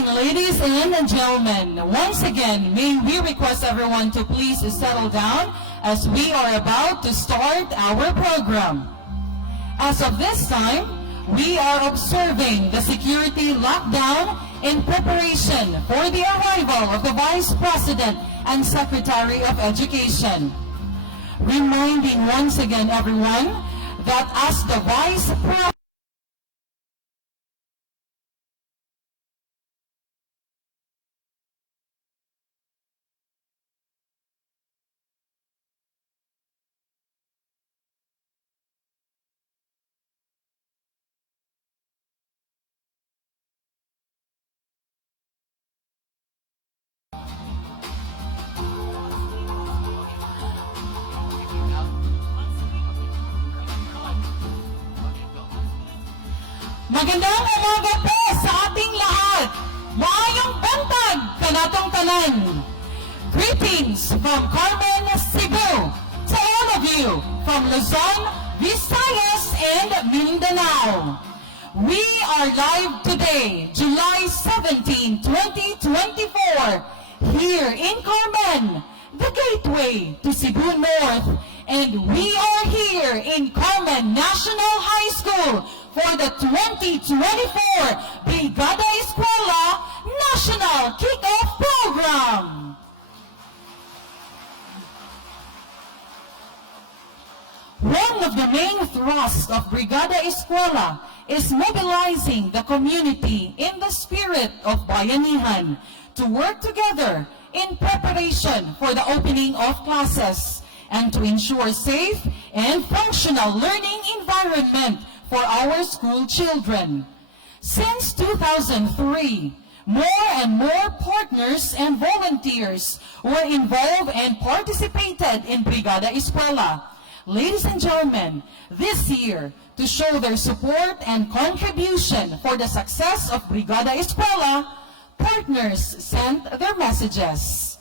morning, ladies and gentlemen. Once again, may we request everyone to please settle down as we are about to start our program. As of this time, we are observing the security lockdown in preparation for the arrival of the Vice President and Secretary of Education. Reminding once again everyone that as the Vice President Magandang umaga po sa ating lahat. Maayong bantag kanatong tanan. Greetings from Carmen, Cebu to all of you from Luzon, Visayas, and Mindanao. We are live today, July 17, 2024, here in Carmen, the gateway to Cebu North, and we are here in Carmen National High School for the 2024 Brigada Eskwela National Kickoff Program. One of the main thrusts of Brigada Eskwela is mobilizing the community in the spirit of Bayanihan to work together in preparation for the opening of classes and to ensure safe and functional learning environment for our school children. Since 2003, more and more partners and volunteers were involved and participated in Brigada Eskwela. Ladies and gentlemen, this year, to show their support and contribution for the success of Brigada Eskwela, partners sent their messages.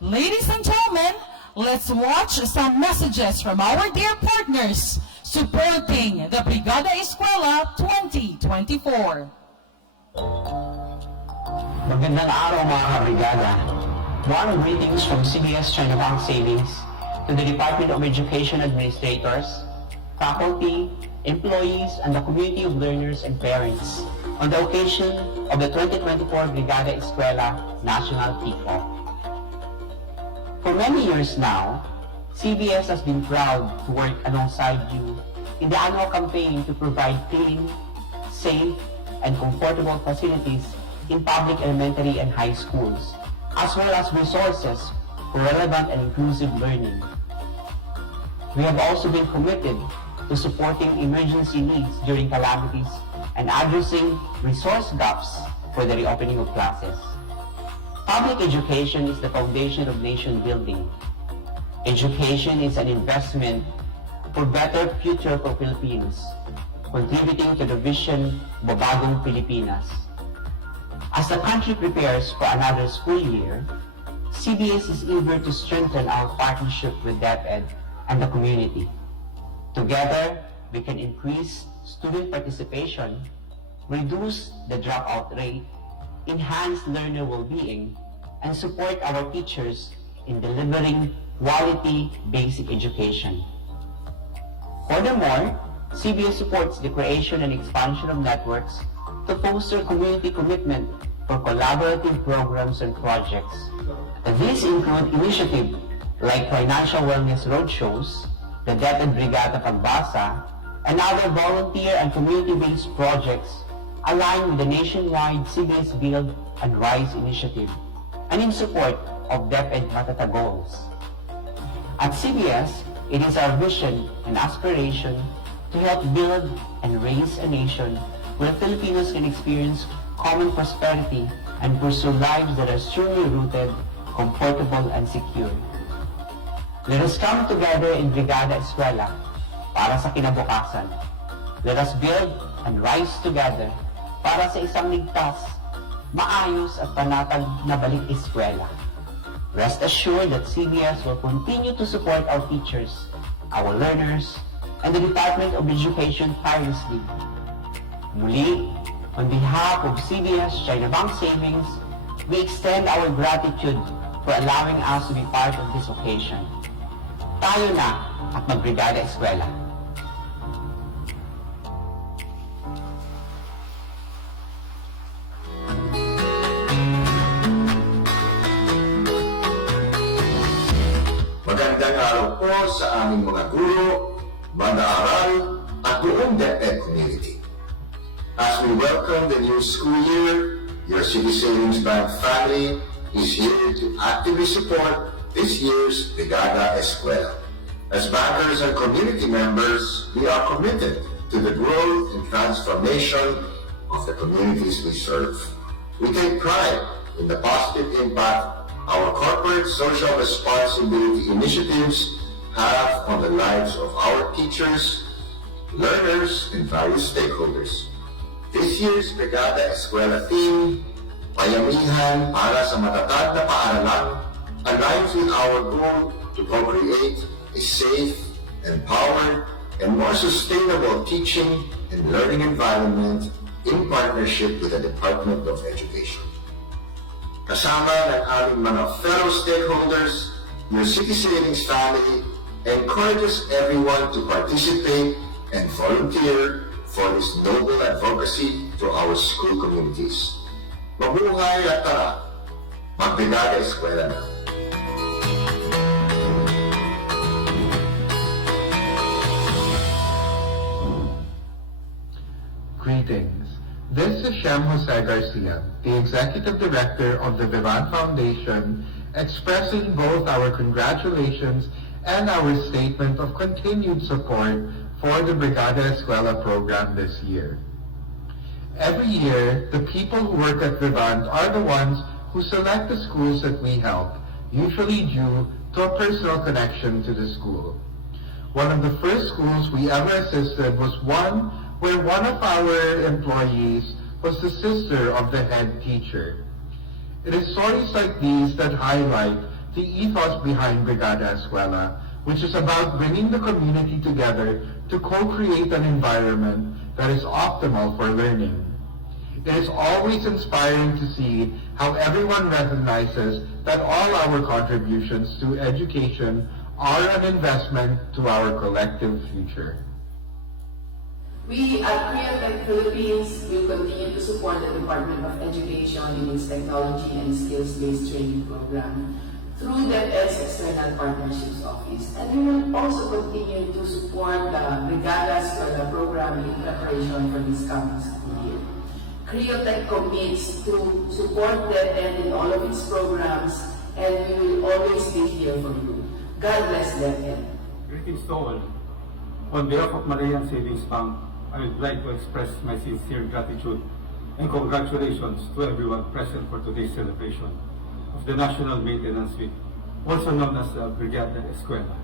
Ladies and gentlemen, let's watch some messages from our dear partners supporting the Brigada Eskwela 2024. Magandang araw mga kabrigada. Warm greetings from CBS China Bank Savings to the Department of Education administrators, faculty, employees, and the community of learners and parents on the occasion of the 2024 Brigada Eskwela National Kickoff. For many years now, CBS has been proud to work alongside you in the annual campaign to provide clean, safe, and comfortable facilities in public elementary and high schools, as well as resources for relevant and inclusive learning. We have also been committed to supporting emergency needs during calamities and addressing resource gaps for the reopening of classes. Public education is the foundation of nation building. Education is an investment for better future for Filipinos, contributing to the vision of a bagong Pilipinas. As the country prepares for another school year, CBS is eager to strengthen our partnership with DepEd and the community. Together, we can increase student participation, reduce the dropout rate, enhance learner well-being, and support our teachers in delivering quality basic education. Furthermore, CBS supports the creation and expansion of networks to foster community commitment for collaborative programs and projects. These include initiatives like financial wellness roadshows, the DepEd Brigada Pagbasa, and other volunteer and community-based projects aligned with the nationwide CBS Build and Rise initiative and in support of DepEd Matata goals. At CBS, it is our vision and aspiration to help build and raise a nation where Filipinos can experience common prosperity and pursue lives that are truly rooted, comfortable, and secure. Let us come together in Brigada Eskwela para sa kinabukasan. Let us build and rise together para sa isang ligtas, maayos at panatag na balik eskwela. Rest assured that CBS will continue to support our teachers, our learners, and the Department of Education tirelessly. Muli, On behalf of CBS China Bank Savings, we extend our gratitude for allowing us to be part of this occasion. Tayo na at magbrigada eskwela. Magandang araw po sa aming mga guro, mag-aaral at buong DepEd community. As we welcome the new school year, your City Savings Bank family is here to actively support this year's Brigada Eskwela. As bankers and community members, we are committed to the growth and transformation of the communities we serve. We take pride in the positive impact our corporate social responsibility initiatives have on the lives of our teachers, learners, and various stakeholders. This year's Brigada Eskwela theme, Bayanihan para sa matatag na paaralan, aligns with our goal to co-create a safe, empowered, and more sustainable teaching and learning environment in partnership with the Department of Education. Kasama ng aming mga fellow stakeholders, your City Savings family encourages everyone to participate and volunteer for this noble advocacy to our school communities. Mabuhay at tara, magbrigada eskwela na. Greetings. This is Shem Jose Garcia, the Executive Director of the Vivant Foundation, expressing both our congratulations and our statement of continued support for the Brigada Eskwela program this year. Every year, the people who work at Vivant are the ones who select the schools that we help, usually due to a personal connection to the school. One of the first schools we ever assisted was one where one of our employees was the sister of the head teacher. It is stories like these that highlight the ethos behind Brigada Eskwela, which is about bringing the community together to co-create an environment that is optimal for learning. It is always inspiring to see how everyone recognizes that all our contributions to education are an investment to our collective future. We at Createch Philippines will continue to support the Department of Education in its technology and skills-based training program through DepEd's External Partnerships Office. And we will also continue to support the Brigada Eskwela program in preparation for this coming school year. Createch commits to support DepEd in all of its programs, and we will always be here for you. God bless DepEd. Greetings to all. On behalf of Malayan Savings Bank, I would like to express my sincere gratitude and congratulations to everyone present for today's celebration of the National Maintenance Week, also known as Brigada Eskwela.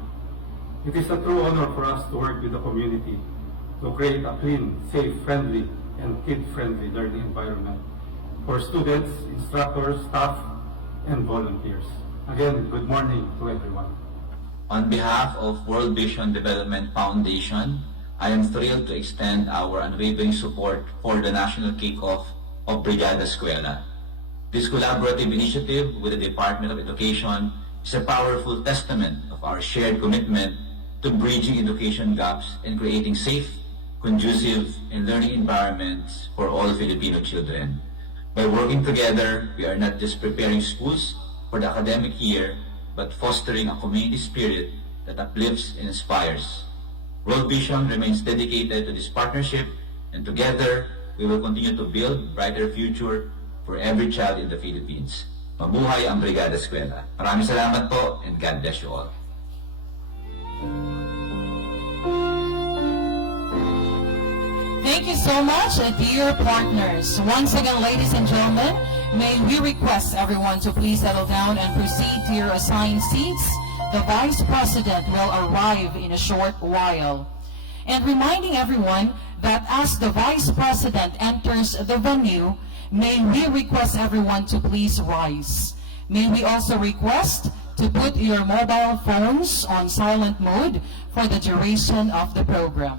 It is a true honor for us to work with the community to create a clean, safe, friendly, and kid-friendly learning environment for students, instructors, staff, and volunteers. Again, good morning to everyone. On behalf of World Vision Development Foundation, I am thrilled to extend our unwavering support for the national kickoff of Brigada Eskwela. This collaborative initiative with the Department of Education is a powerful testament of our shared commitment to bridging education gaps and creating safe, conducive, and learning environments for all Filipino children. By working together, we are not just preparing schools for the academic year, but fostering a community spirit that uplifts and inspires. World Vision remains dedicated to this partnership, and together, we will continue to build a brighter future for every child in the Philippines. Mabuhay ang Brigada Eskwela. Maraming salamat po, and God bless you all. Thank you so much, dear partners. Once again, ladies and gentlemen, may we request everyone to please settle down and proceed to your assigned seats. The Vice President will arrive in a short while. And reminding everyone that as the Vice President enters the venue, may we request everyone to please rise. May we also request to put your mobile phones on silent mode for the duration of the program.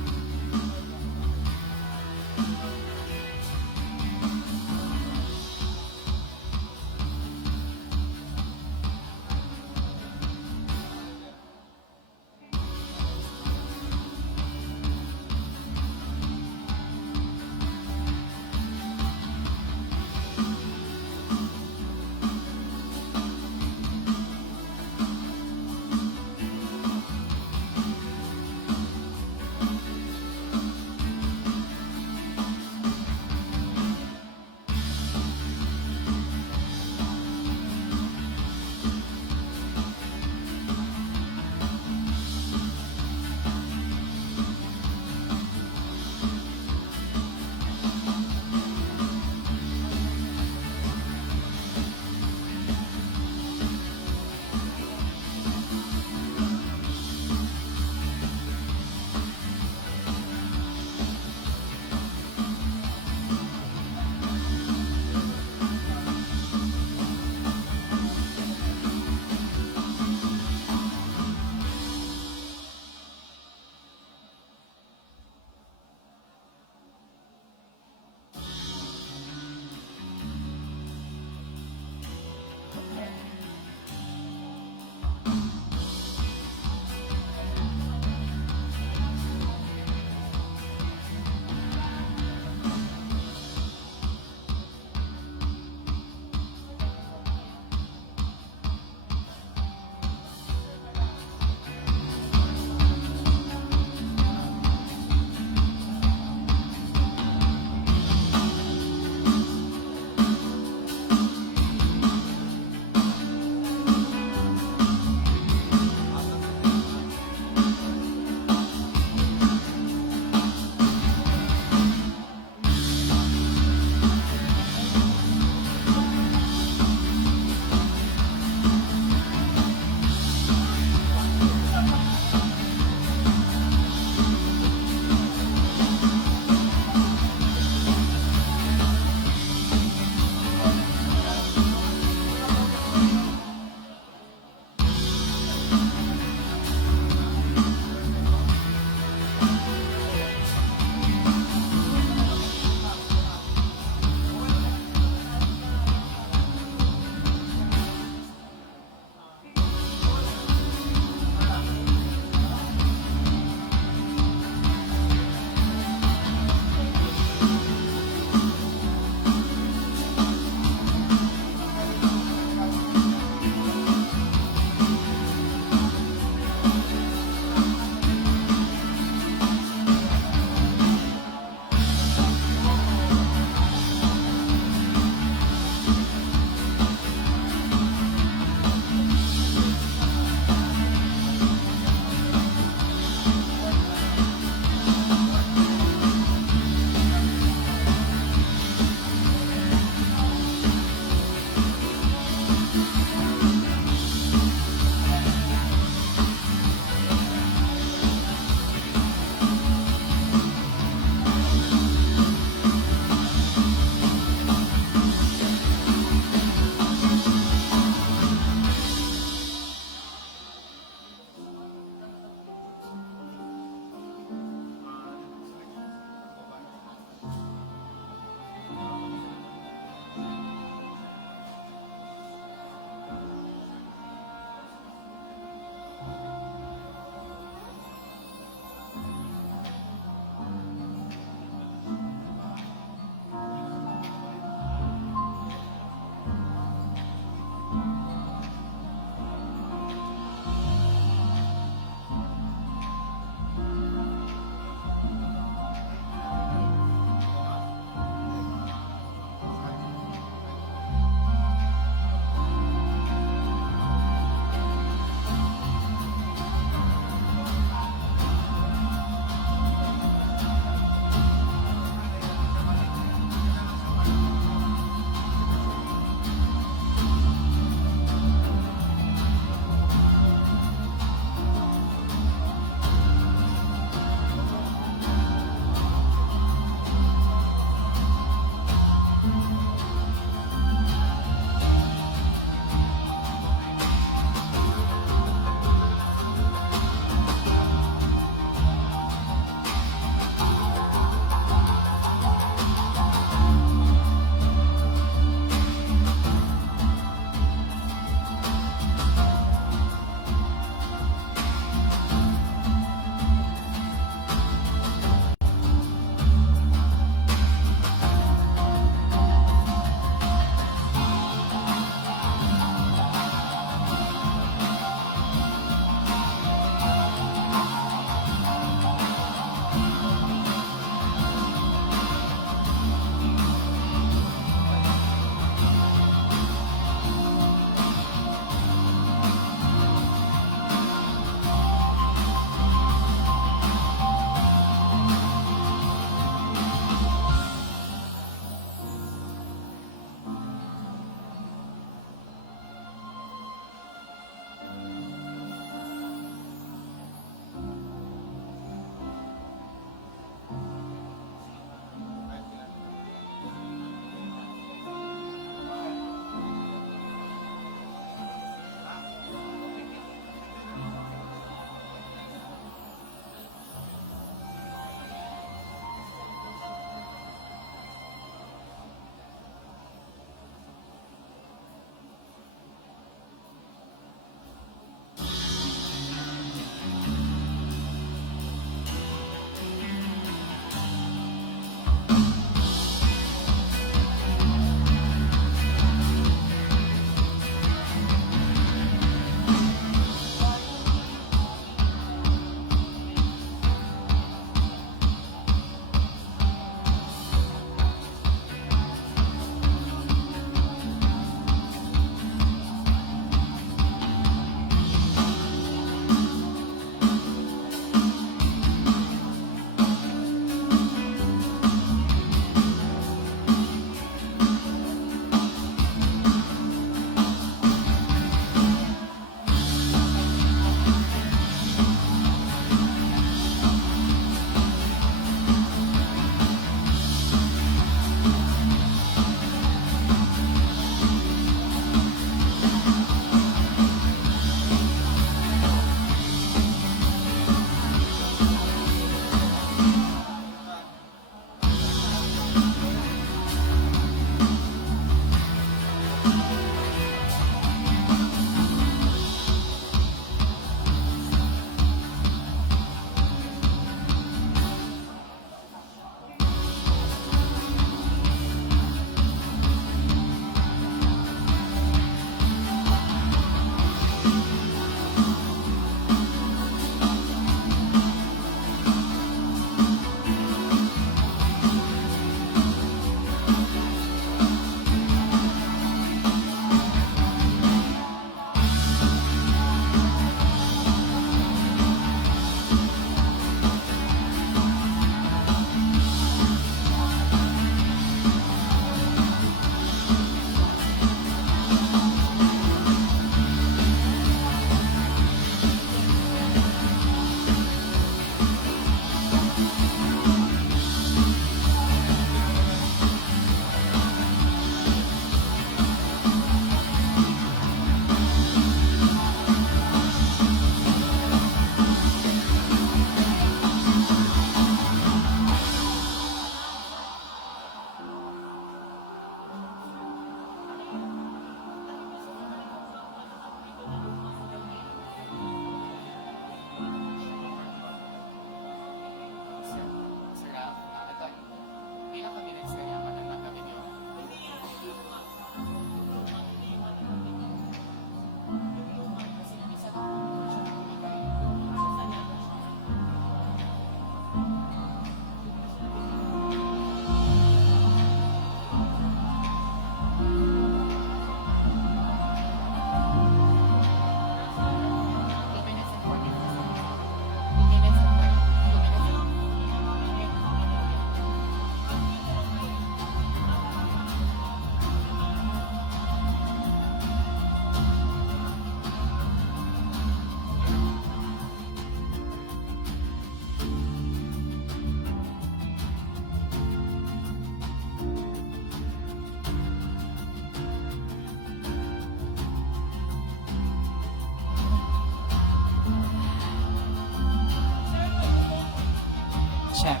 Check.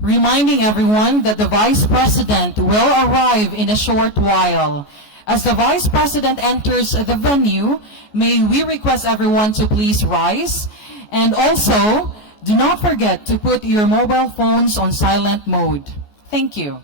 Reminding everyone that the Vice President will arrive in a short while. As the Vice President enters the venue, may we request everyone to please rise. And also, do not forget to put your mobile phones on silent mode. Thank you.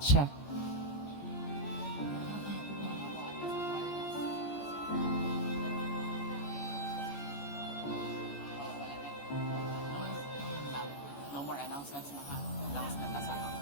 Check. No more announcements mga last na kasama.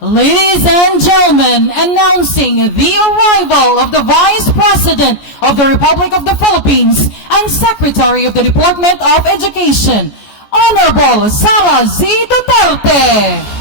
Ladies and gentlemen, announcing the arrival of the Vice President of the Republic of the Philippines and Secretary of the Department of Education, Honorable Sara Z. Duterte.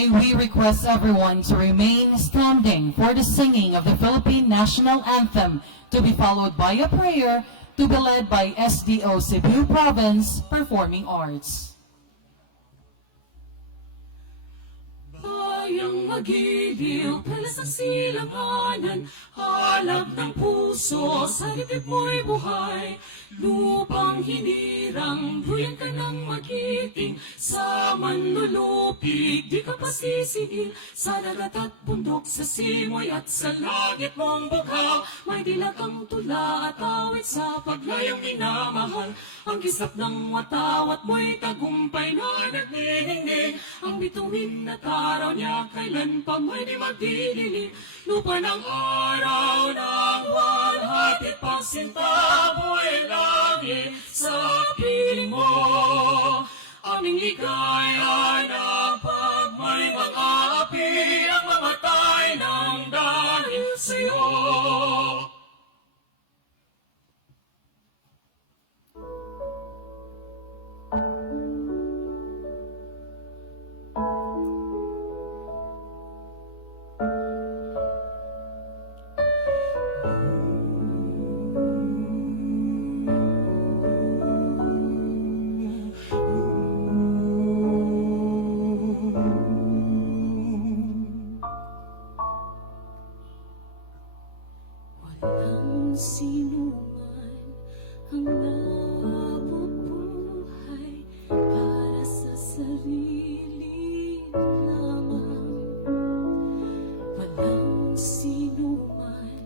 May we request everyone to remain standing for the singing of the Philippine National Anthem, to be followed by a prayer to be led by SDO Cebu Province Performing Arts. Bayang magiliw, pala sa silanganan, halap ng puso, sa dibdib mo'y buhay. Lupang hinirang, duyan ka ng magiting, sa manlulupig, di ka pasisingil. Sa dagat at bundok, sa simoy at sa langit mong bughaw, may dilagang tula at awit sa paglayang minamahal. Ang kislap ng watawat mo'y tagumpay na nagniningning, ang bituin at araw niya kailan pa may di magdidilim. Lupa ng araw ng buwan, hatid pagsinta mo'y lagi sa piling mo. Aming ligaya na pag may mga api ang mamatay ng dahil sa'yo. Walang sino man ang nabubuhay para sa sarili lamang. Walang sino man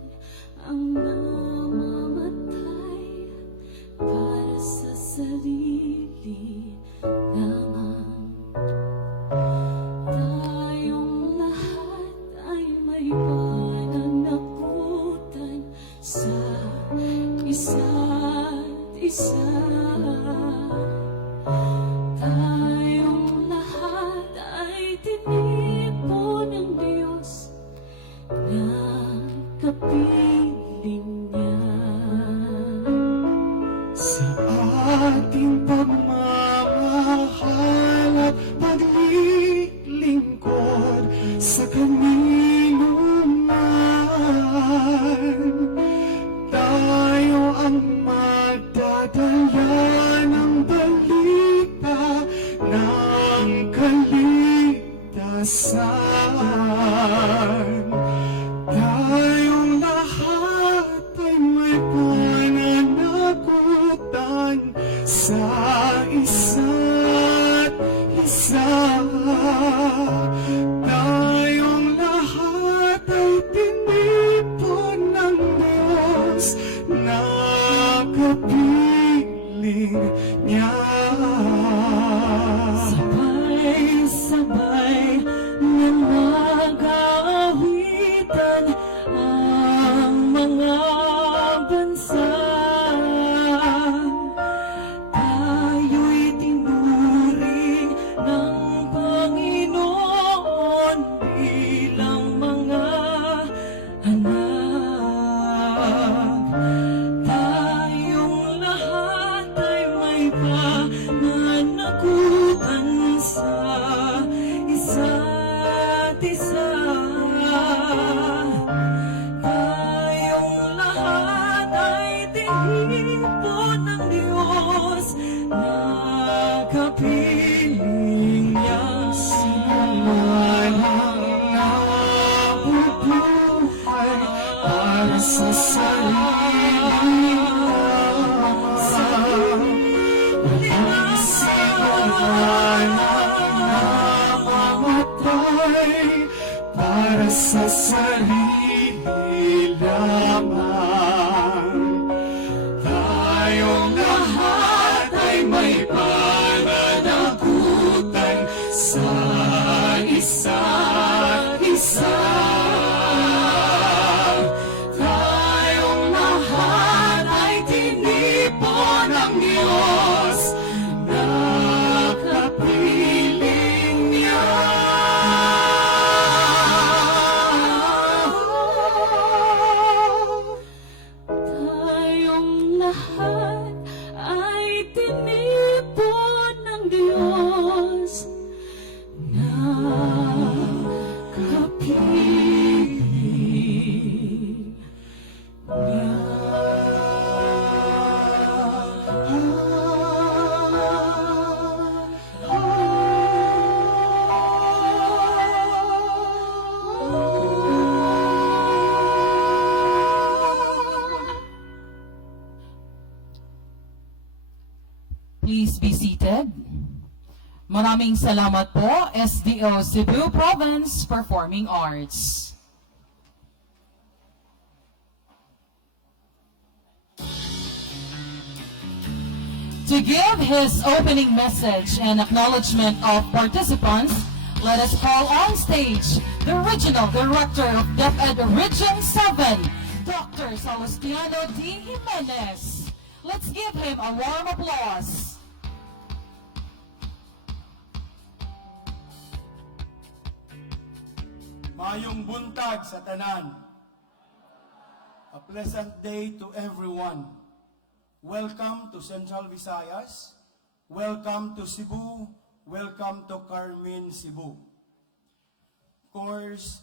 ang namamatay para sa sarili lamang. Tayong lahat ay may pananagutan sa isa't isa. Tayong lahat ay tinipon ng Diyos na kapiling niya. Sa ating pagmamahal at paglilingkod sa kanino man, tayo ang magdadala ng balita ng kaligtasan. Tayong lahat ay may pananagutan sa isa't isa. Tayong lahat ay tinipon ng Diyos na kapiling niya. Sabay-sabay na nag-aawitan ang mga bansa. Tayo'y tinuring ng Panginoon bilang mga anak. Tayong lahat ay may pananagutan sa isa't isa. Tayong lahat ay tinipon ng Diyos na kapiling niya. Man ang nabubuhay para sa sarili lamang. Walang sino man ang namamatay para sa sarili lamang. Tayong lahat ay may pananagutan sa isa't isa. Tayong lahat ay tinipon ng Diyos na kapiling niya. Tayong lahat ay tinipon ng Diyos na Please be seated. Maraming salamat po, SDO Cebu Province Performing Arts. To give his opening message and acknowledgement of participants, let us call on stage the Regional Director of DepEd Region 7, Dr. Salustiano D. Jimenez. Let's give him a warm applause. Mayong buntag sa tanan. A pleasant day to everyone. Welcome to Central Visayas. Welcome to Cebu. Welcome to Carmen, Cebu. Of course,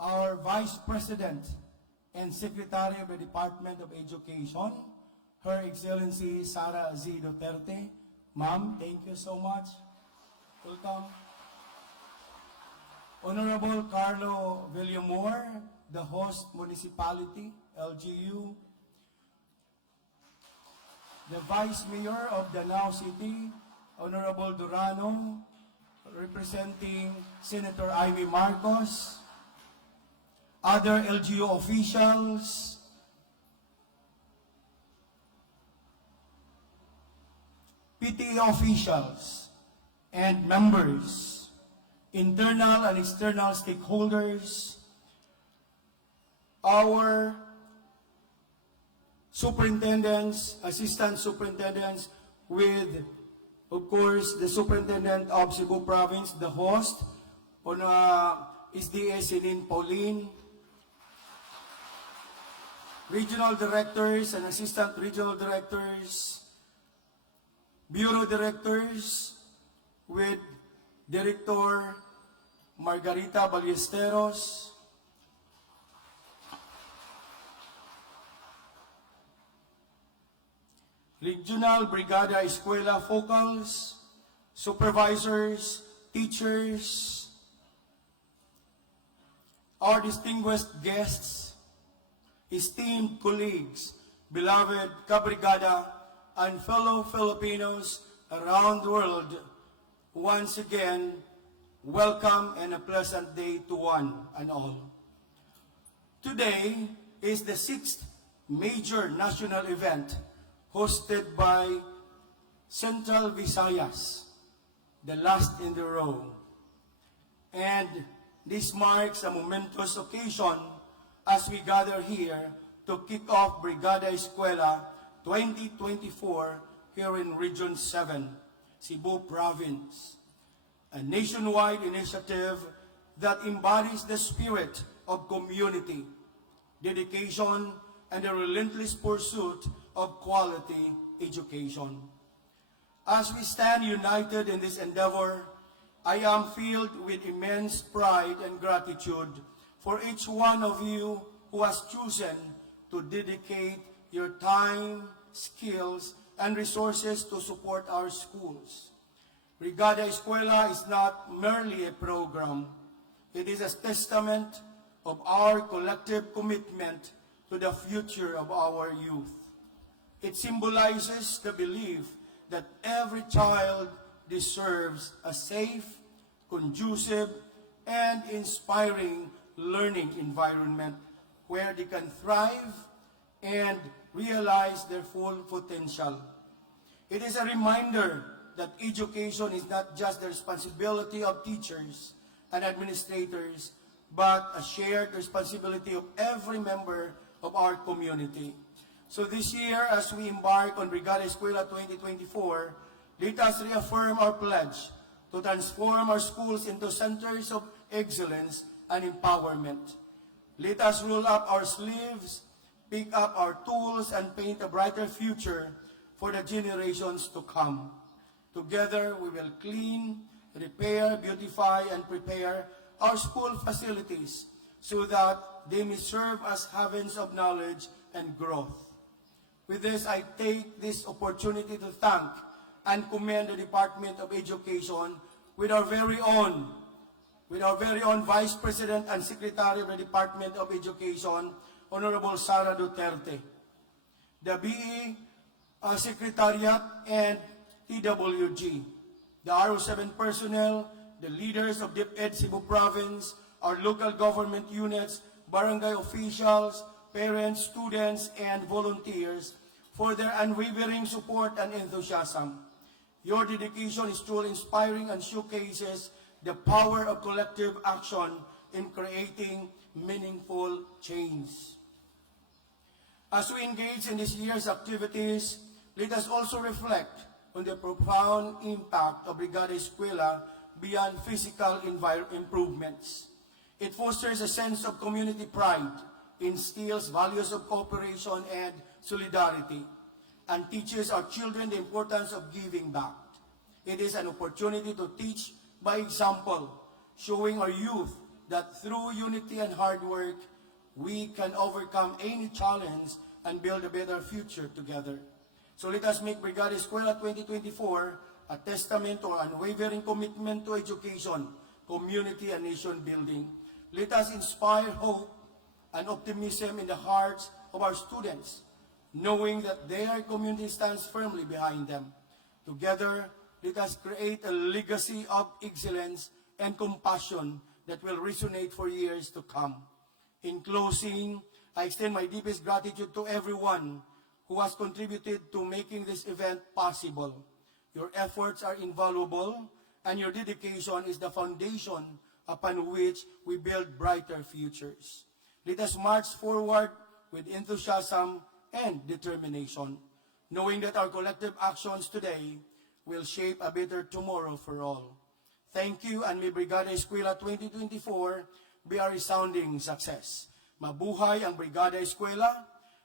our Vice President and Secretary of the Department of Education, Her Excellency Sara Z. Duterte. Ma'am, thank you so much. Welcome. Honorable Carlo Villamor, the host municipality, LGU, the Vice Mayor of Danao City, Honorable Durano, representing Senator Amy Marcos, other LGU officials, PTA officials, and members, internal and external stakeholders, our superintendents, assistant superintendents, with, of course, the superintendent of Cebu Province, the host, on SDA Sinin Pauline, regional directors and assistant regional directors, bureau directors, with Director Margarita Ballesteros, Regional Brigada Escuela Focals, supervisors, teachers, our distinguished guests, esteemed colleagues, beloved kabrigada, and fellow Filipinos around the world, once again, welcome and a pleasant day to one and all. Today is the 6th major national event hosted by Central Visayas, the last in the row. And this marks a momentous occasion as we gather here to kick off Brigada Escuela 2024 here in Region 7, Cebu Province, a nationwide initiative that embodies the spirit of community, dedication, and the relentless pursuit of quality education. As we stand united in this endeavor, I am filled with immense pride and gratitude for each one of you who has chosen to dedicate your time, skills, and resources to support our schools. Brigada Escuela is not merely a program. It is a testament of our collective commitment to the future of our youth. It symbolizes the belief that every child deserves a safe, conducive, and inspiring learning environment where they can thrive and realize their full potential. It is a reminder that education is not just the responsibility of teachers and administrators, but a shared responsibility of every member of our community. So this year, as we embark on Brigada Escuela 2024, let us reaffirm our pledge to transform our schools into centers of excellence and empowerment. Let us roll up our sleeves, pick up our tools, and paint a brighter future for the generations to come. Together, we will clean, repair, beautify, and prepare our school facilities so that they may serve as havens of knowledge and growth. With this, I take this opportunity to thank and commend the Department of Education with our very own Vice President and Secretary of the Department of Education, Honorable Sara Duterte. The BE Secretariat, and TWG. The RO7 personnel, the leaders of DepEd Cebu Province, our local government units, barangay officials, parents, students, and volunteers for their unwavering support and enthusiasm. Your dedication is truly inspiring and showcases the power of collective action in creating meaningful change. As we engage in this year's activities, let us also reflect on the profound impact of Brigada Eskwela beyond physical improvements. It fosters a sense of community pride, instills values of cooperation and solidarity, and teaches our children the importance of giving back. It is an opportunity to teach by example, showing our youth that through unity and hard work, we can overcome any challenge and build a better future together. So let us make Brigada Eskwela 2024 a testament to our unwavering commitment to education, community, and nation building. Let us inspire hope and optimism in the hearts of our students, knowing that their community stands firmly behind them. Together, let us create a legacy of excellence and compassion that will resonate for years to come. In closing, I extend my deepest gratitude to everyone who has contributed to making this event possible. Your efforts are invaluable, and your dedication is the foundation upon which we build brighter futures. Let us march forward with enthusiasm and determination, knowing that our collective actions today will shape a better tomorrow for all. Thank you, and may Brigada Eskwela 2024 be a resounding success. Mabuhay ang Brigada Eskwela,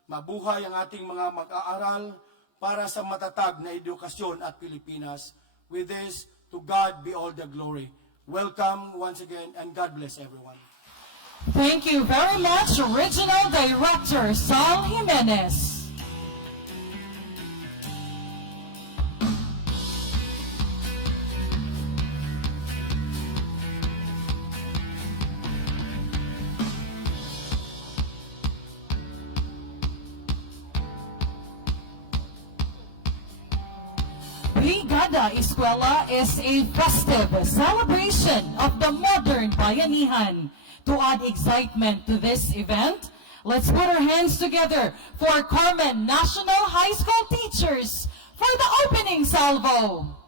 mabuhay ang ating mga mag-aaral para sa matatag na edukasyon at Pilipinas. With this, to God be all the glory. Welcome once again, and God bless everyone. Thank you very much, Regional Director Sal Jimenez. Brigada Eskwela is a festive celebration of the modern bayanihan. To add excitement to this event, let's put our hands together for Carmen National High School teachers for the opening salvo.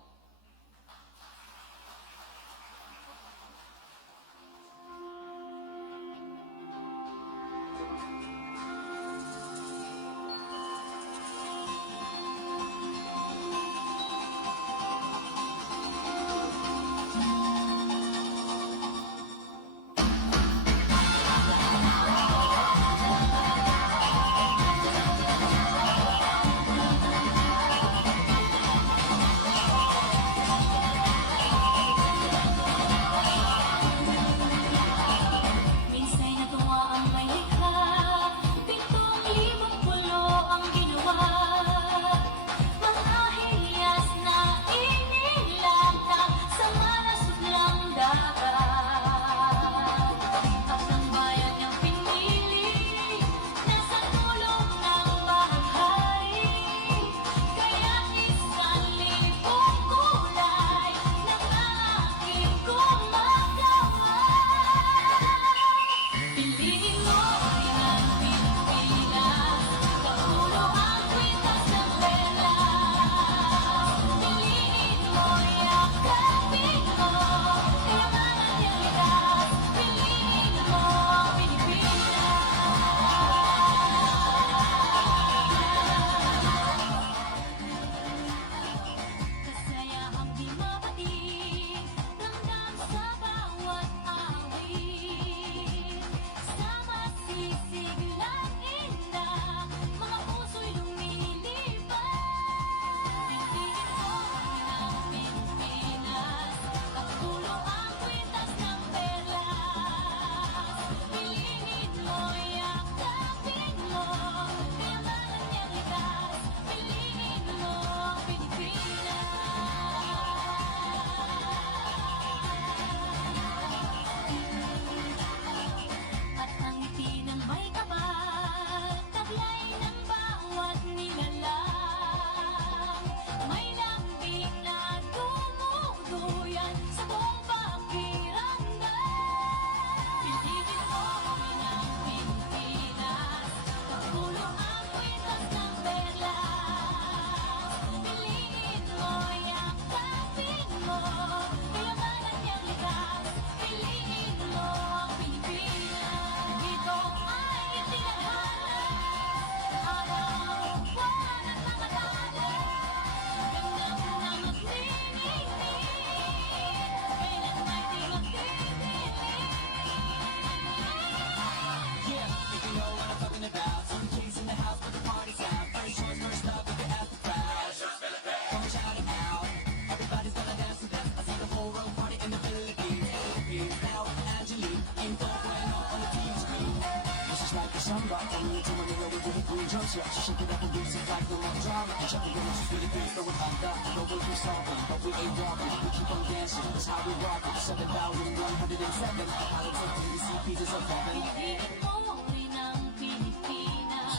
Siyempre na produce kahit ng mga drama. Siyempre na mas Filipino at handa. No one can stop it, but we ain't walking. We keep on dancing, that's how we rock it. 7,107 pilots of 3C pieces of heaven. Piliin mo rin ang Pilipinas.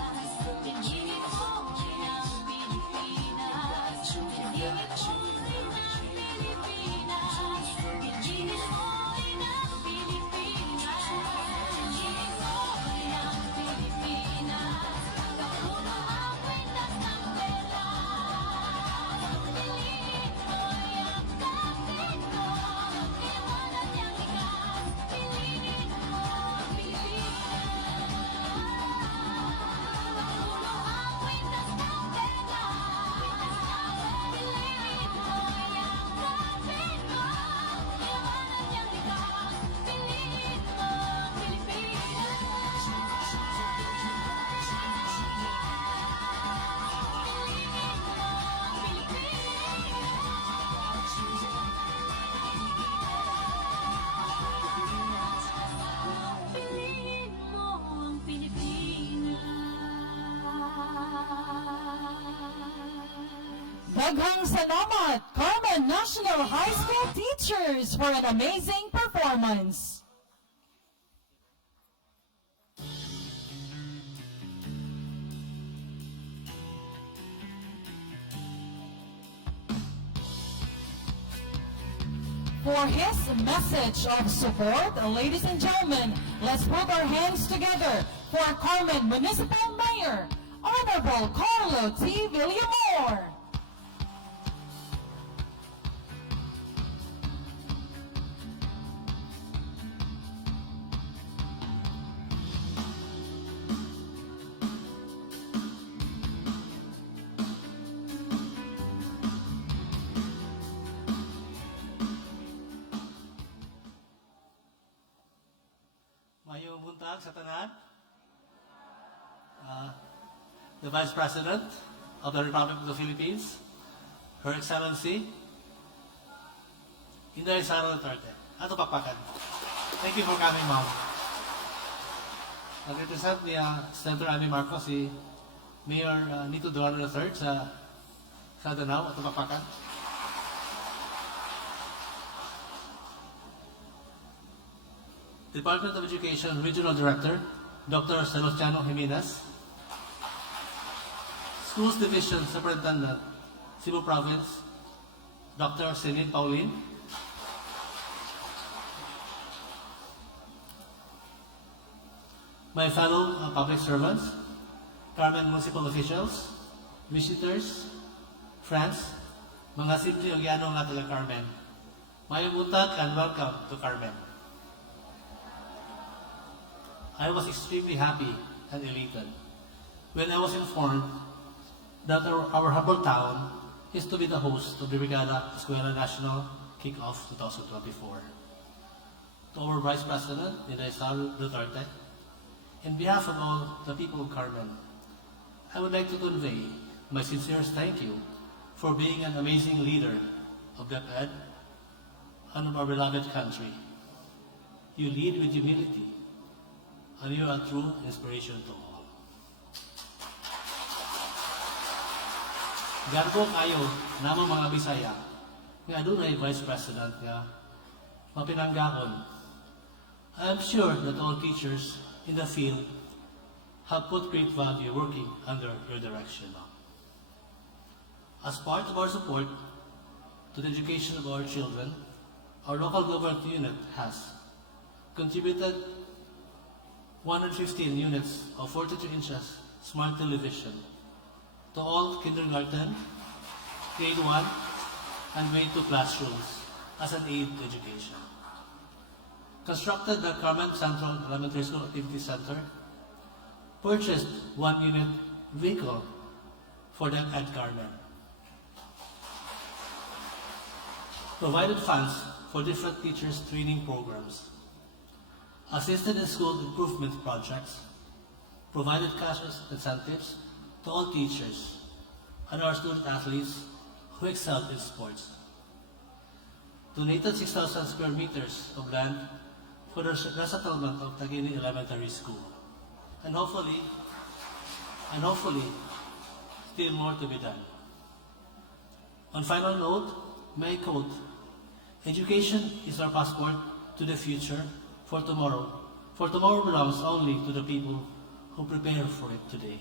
Piliin mo rin ang Pilipinas. Piliin mo rin ang Pilipinas. Piliin mo rin ang Pilipinas. Piliin mo rin ang Pilipinas. Kapuno ang kwintas ng pera. Piliin mo yung kapit ko. Iwanan niyang ikas. Piliin mo ang Pilipinas. Kapuno ang kwintas ng pera. Piliin mo yung kapit ko. Iwanan niyang ikas. Piliin mo ang Pilipinas. Piliin mo ang Pilipinas. Daghang salamat, Carmen National High School teachers, for an amazing performance. For his message of support, ladies and gentlemen, let's put our hands together for Carmen Municipal Mayor, Honorable Carlo T. Villamor. Mayong buntag sa tanan. The Vice President of the Republic of the Philippines, Her Excellency, Inday Sara Duterte. Ato pakpakan. Thank you for coming, ma'am. Nag-represent ni Senator Amy Marcos si Mayor Nito Duarte III sa Danao. Ato pakpakan. Department of Education Regional Director, Dr. Celestiano Jimenez. Schools Division Superintendent, Cebu Province, Dr. Celine Pauline. My fellow public servants, Carmen Municipal officials, visitors, friends, mga simple Ogiano nga taga Carmen. Mayong buntag and welcome to Carmen. I was extremely happy and elated when I was informed that our humble town is to be the host of the Brigada Escuela National Kick-Off 2024. To our Vice President, Inday Sara Duterte, in behalf of all the people of Carmen, I would like to convey my sincerest thank you for being an amazing leader of DepEd and of our beloved country. You lead with humility, and you are a true inspiration to all. Garbo kayo namang mga Bisaya nga adunay Vice President nga mapinanggaon. I am sure that all teachers in the field have put great value working under your direction. As part of our support to the education of our children, our local government unit has contributed 115 units of 43 inches smart television to all kindergarten, grade 1, and grade 2 classrooms as an aid to education. Constructed the Carmen Central Elementary School Activity Center, purchased 1 unit vehicle for them at Carmen, provided funds for different teachers training programs, assisted in school improvement projects, provided cash incentives to all teachers and our student athletes who excelled in sports, donated 6,000 square meters of land for the resettlement of Taguini Elementary School, and hopefully and hopefully, still more to be done. On final note, may I quote, "Education is our passport to the future for tomorrow belongs only to the people who prepare for it today."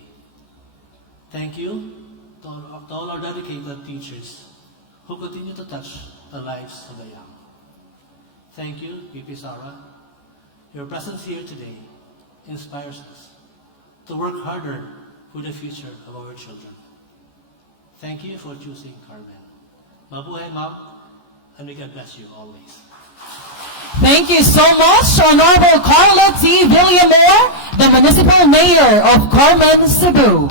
Thank you to all our dedicated teachers who continue to touch the lives of the young. Thank you, VP Sara. Your presence here today inspires us to work harder for the future of our children. Thank you for choosing Carmen. Mabuhay, Ma'am, and may God bless you always. Thank you so much, Honorable Carla T. Villamor, the Municipal Mayor of Carmen, Cebu.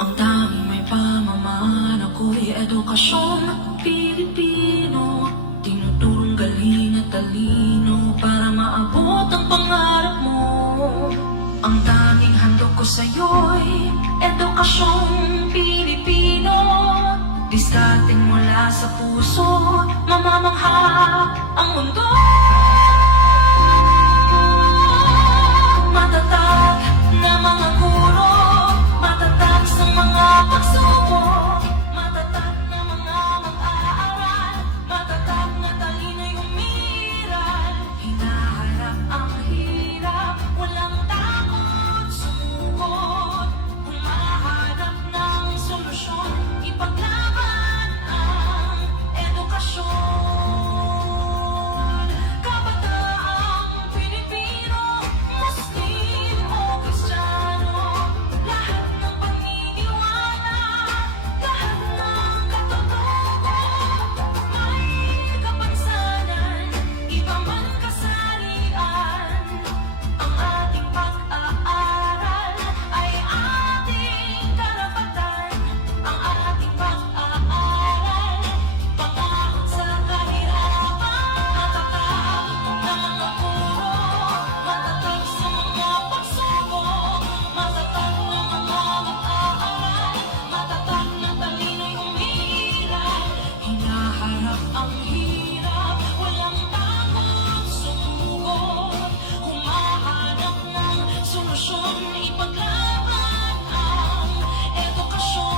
Ang tanging may pamamaan ako'y edukasyong Pilipino. Tinuturong galing at talino para maabot ang pangarap mo. Ang tanging handog ko sa'yo'y edukasyong Pilipino. Diskarteng mula sa puso, mamamangha ang mundo. Matatag na mga guro, matatag sa mga pagsubok, matatag na mga mag-aaral, matatag na talino'y umiral. Hinaharap ang hirap, walang takot sumukot, humahanap ng solusyon, ipaglaban ang edukasyon. Kabataang Pilipino, Muslim o Kristiyano, lahat ng paniniwala, lahat ng katotohanan, may kapansanan, iba man kasarian. Ang ating pag-aaral ay ating karapatan. Ang ating pag-aaral, pangahon sa kahirapan. Matatag na mga guro, matatag sa mga pagsubok, matatag na mga mag-aaral, matatag na talino'y umiiral. Hinaharap ang hirap, walang takot sumugod, humahanap ng solusyon, ipaglaban ang edukasyon.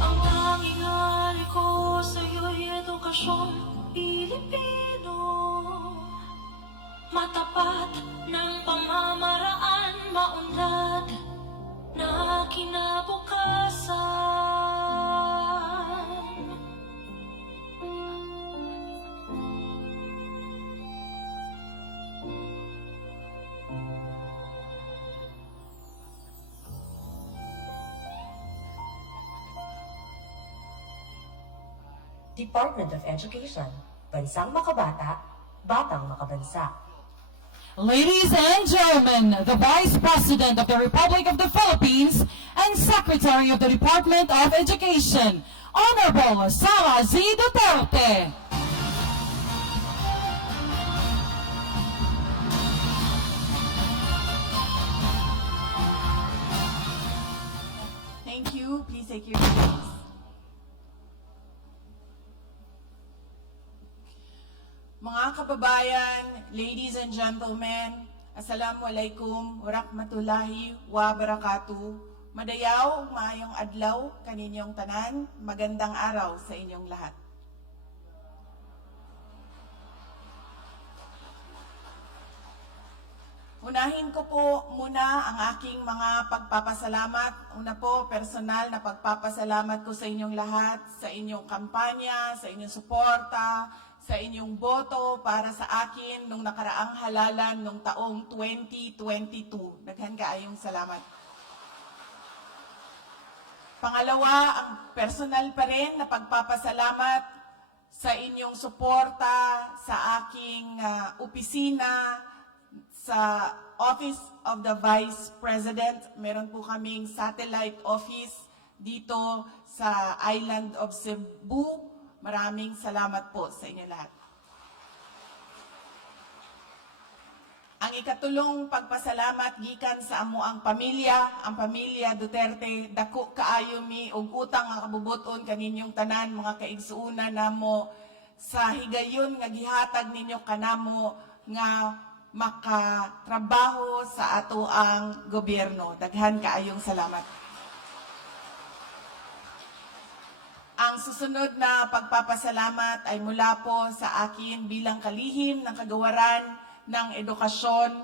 Ang tanging hari ko sa'yo'y edukasyong Pilipino. Matapat ng pamamaraan, maunlad na kinabukasan. Department of Education, Bansang Makabata, Batang Makabansa. Ladies and gentlemen, the Vice President of the Republic of the Philippines and Secretary of the Department of Education, Honorable Sara Z. Duterte. Thank you. Please take your seats. Mga kababayan, ladies and gentlemen, Assalamualaikum warahmatullahi wabarakatuh. Madayaw, maayong adlaw, kaninyong tanan, magandang araw sa inyong lahat. Unahin ko po muna ang aking mga pagpapasalamat. Una po, personal na pagpapasalamat ko sa inyong lahat, sa inyong kampanya, sa inyong suporta, sa inyong boto para sa akin nung nakaraang halalan nung taong 2022. Daghan kaayong salamat. Pangalawa, ang personal pa rin na pagpapasalamat sa inyong suporta sa aking opisina, sa Office of the Vice President. Meron po kaming satellite office dito sa island of Cebu. Maraming salamat po sa inyo lahat. Ang ikatulong pagpasalamat gikan sa amo ang pamilya Duterte, dako kaayo mi og utang nga kabubuton kaninyong tanan mga kaigsuuna namo sa higayon nga gihatag ninyo kanamo nga makatrabaho sa ato ang gobyerno. Daghan kaayong salamat. Ang susunod na pagpapasalamat ay mula po sa akin bilang kalihim ng kagawaran ng edukasyon.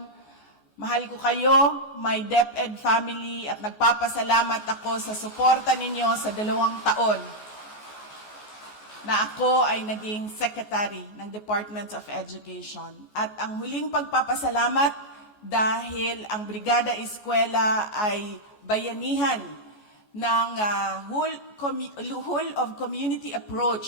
Mahal ko kayo, my DepEd family, at nagpapasalamat ako sa suporta ninyo sa 2 taon na ako ay naging secretary ng Department of Education. At ang huling pagpapasalamat dahil ang Brigada Eskwela ay bayanihan ng whole of community approach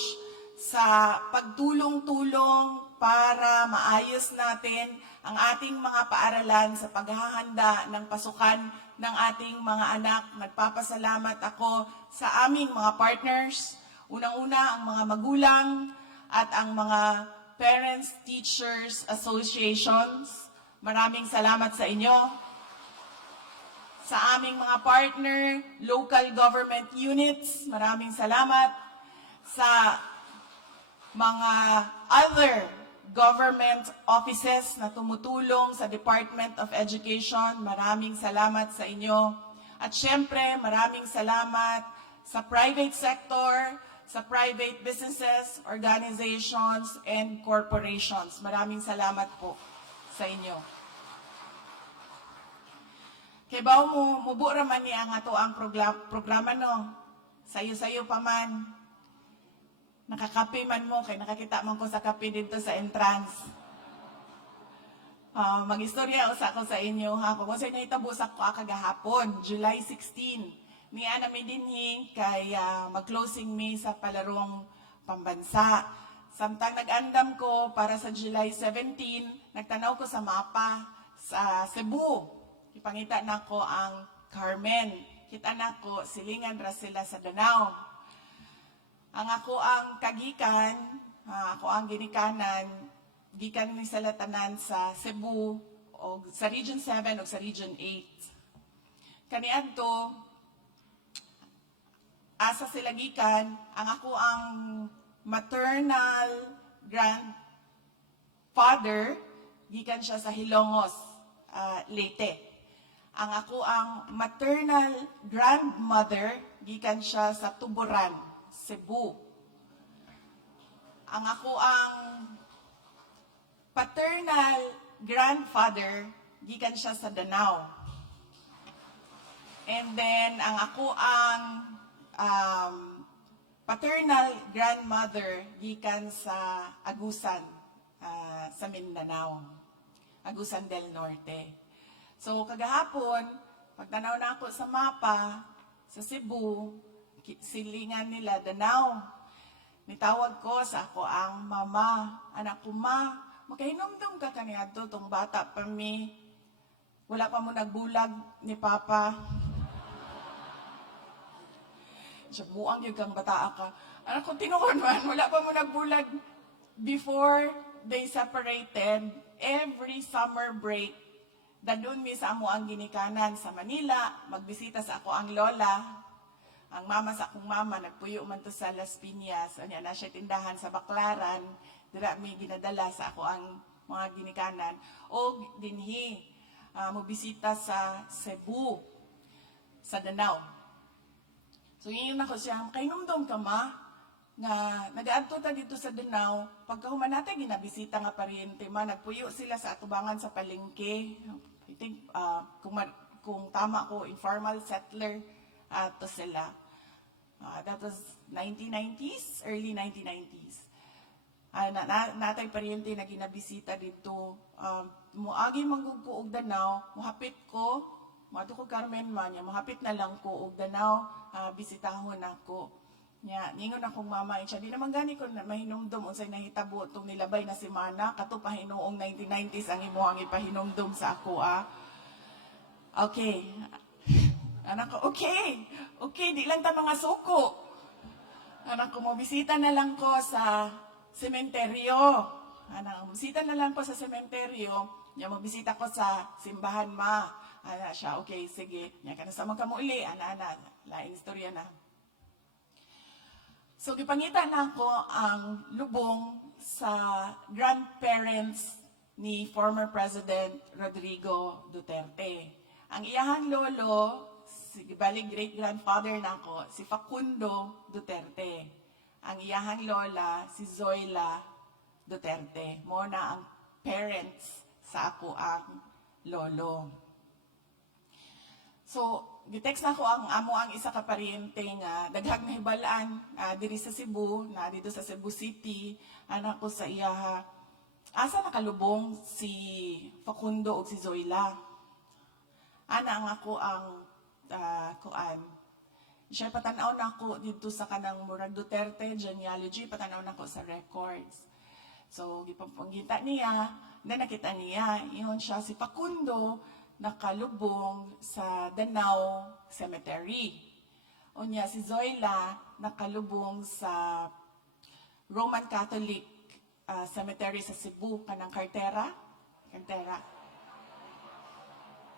sa pagtulong-tulong para maayos natin ang ating mga paaralan sa paghahanda ng pasukan ng ating mga anak. Nagpapasalamat ako sa aming mga partners, unang-una ang mga magulang at ang mga parents, teachers, associations. Maraming salamat sa inyo. Sa aming mga partner, local government units, maraming salamat. Sa mga other government offices na tumutulong sa Department of Education, maraming salamat sa inyo. At syempre, maraming salamat sa private sector, sa private businesses, organizations, and corporations. Maraming salamat po sa inyo. Kaya ba mubo raman niya nga to ang programa no? Sayo-sayo pa man. Nakakape man mo, kaya nakakita man ko sa kape dito sa entrance. Mag-istorya usa ko sa inyo ha. Kung sa inyo itabos ako kagahapon, July 16. Niya namin dinhi kay mag-closing me sa palarong pambansa. Samtang nag-andam ko para sa July 17, nagtanaw ko sa mapa sa Cebu. Ipangita na ko ang Carmen. Kita na ko silingan ra sila sa Danao. Ang ako ang kagikan, ako ang ginikanan, gikan ni salatanan sa Cebu, o sa Region 7 o sa Region 8. Kaniadto, asa sila gikan, ang ako ang maternal grandfather, gikan siya sa Hilongos, Leyte. Ang ako ang maternal grandmother, gikan siya sa Tuburan, Cebu. Ang ako ang paternal grandfather, gikan siya sa Danao. And then, ang ako ang paternal grandmother, gikan sa Agusan, sa Mindanao. Agusan del Norte. So, kagahapon, pagtanaw na ako sa mapa, sa Cebu, silingan nila, Danao. Nitawag ko sa ako ang mama. Anak ko, ma, makahinomdom ka kaniadto, tong bata pa mi. Wala pa mo nagbulag ni Papa. Siya, buang yung kang bata ka. Anak ko, tinuon man, wala pa mo nagbulag. Before they separated, every summer break, dadun mi sa amo ang ginikanan sa Manila, magbisita sa ako ang lola. Ang mama sa akong mama, nagpuyo man to sa Las Piñas. Anya na siya tindahan sa Baclaran. Dira mi ginadala sa ako ang mga ginikanan. O dinhi, mobisita sa Cebu, sa Danao. So yun ako siya, kainumdom ka ma, nga nag-aadto ta dito sa Danao, pagkahuman natin ginabisita nga pariente ma, nagpuyo sila sa atubangan sa palengke. I think, kung tama ko, informal settler, to sila. That was 1990s, early 1990s. Natay pariente na ginabisita dito. Muagi manggug ko og Danao, muhapit ko, mato ko Carmen man niya, muhapit na lang ko og Danao, bisitahon ako. Nya, ningon akong mama siya, di naman gani ko na mahinumdum unsay nahitabo tong nilabay na si Mana, kato pa hinuong 1990s ang imuhang ipahinumdum sa ako, Okay. Anak ko, okay, di lang ta mga suko. Anak ko, mabisita na lang ko sa sementeryo. Mabisita na lang ko sa sementeryo. Nya, mabisita ko sa simbahan, ma. Ana siya, okay, sige. Nya, kana sa magkamuli, laing istorya na. So, gipangita na ako ang lubong sa grandparents ni former President Rodrigo Duterte. Ang iyahang lolo, bali great-grandfather na ako, si Facundo Duterte. Ang iyahang lola, si Zoila Duterte. Mo na ang parents sa ako ang lolo. So, gitext na ko ang amo ang isa ka pariente nga daghang nahibalaan diri sa Cebu, na dito sa Cebu City, anak ko sa iyaha. Asa nakalubong si Facundo ug si Zoila? Ana ang ako ang kuan. Siya patanaw na ako dito sa kanang murag Duterte genealogy, patanaw na ako sa records. So, gipangita niya, na nakita niya, iyon siya si Facundo, nakalubong sa Danao Cemetery. Unya si Zoila nakalubong sa Roman Catholic Cemetery sa Cebu, kanang Cartera.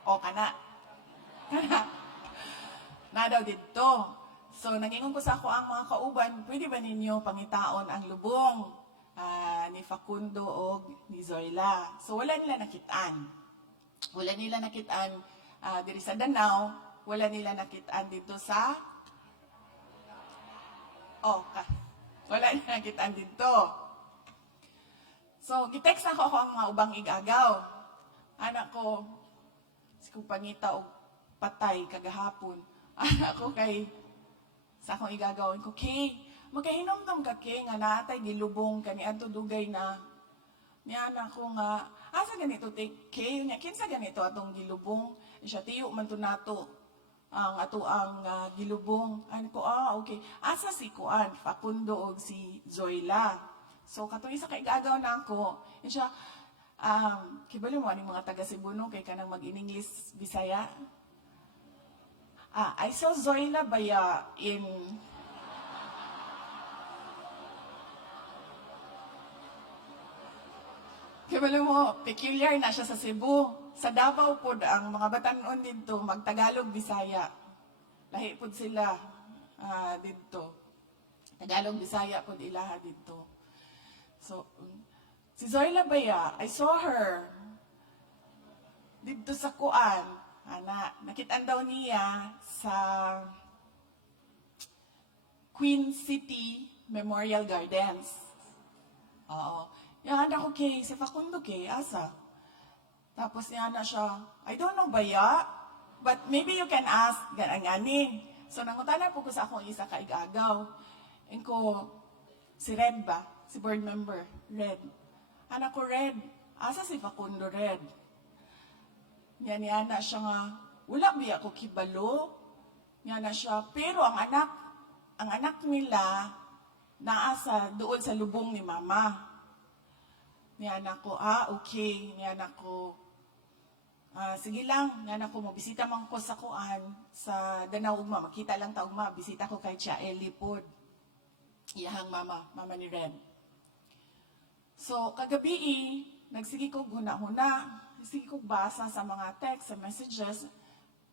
O kana. Na daw dito. So nangingon ko sa ako ang mga kauban, pwede ba ninyo pangitaon ang lubong ni Facundo o ni Zoila? So wala nila nakitaan. Wala nila nakitaan diri sa Danao, wala nila nakitaan dito sa wala nila nakitaan dito. So, gitext ako ang mga ubang igagaw. Anak ko, si kong pangita og patay kagahapon. Anak ko kay sa akong igagawin ko, kay magkahinomdom ka kay nga natay gilubong kani adto dugay na. Niya anak ko nga, asa ganito kay niya kinsa ganito atong gilubong. Siya tiyo man to nato ang ato ang gilubong. Ano ko, okay. Asa si Kuan, Facundo og si Zoila. So katong isa kay gagaw na ako. Siya kibali mo ani mga taga Cebu no kay kanang mag-English Bisaya. I saw Zoila baya in kibali mo, peculiar na siya sa Cebu. Sa Davao po, ang mga batanon dito, mag-Tagalog, Bisaya. Lahi po sila dito. Tagalog, Bisaya po ilaha dito. So, si Zoila Baya, I saw her dito sa Kuan. Nakitaan daw niya sa Queen City Memorial Gardens. Oo. Yan ako kay, si Facundo kay, asa? Tapos yan na siya, I don't know Baya, but maybe you can ask, ganang-ganing. So nangutana po ko sa akong isa kaigagaw. And ko, si Red ba? Si board member, Red. Anak ko, Red, asa si Facundo, Red? Yan na siya nga, wala ba ako kibalo? Yan na siya, pero ang anak nila, naasa doon sa lubong ni Mama. Niyan ako, okay. Niyan ako, sige lang. Niyan ako, mabisita man ko sa Kuan, sa Danao Ugma. Makita lang ta Ugma, bisita ko kay Tia Eli Pod. Iyahang mama ni Red. So, kagabi, nagsige ko huna-huna. Nagsige ko basa sa mga text, sa messages.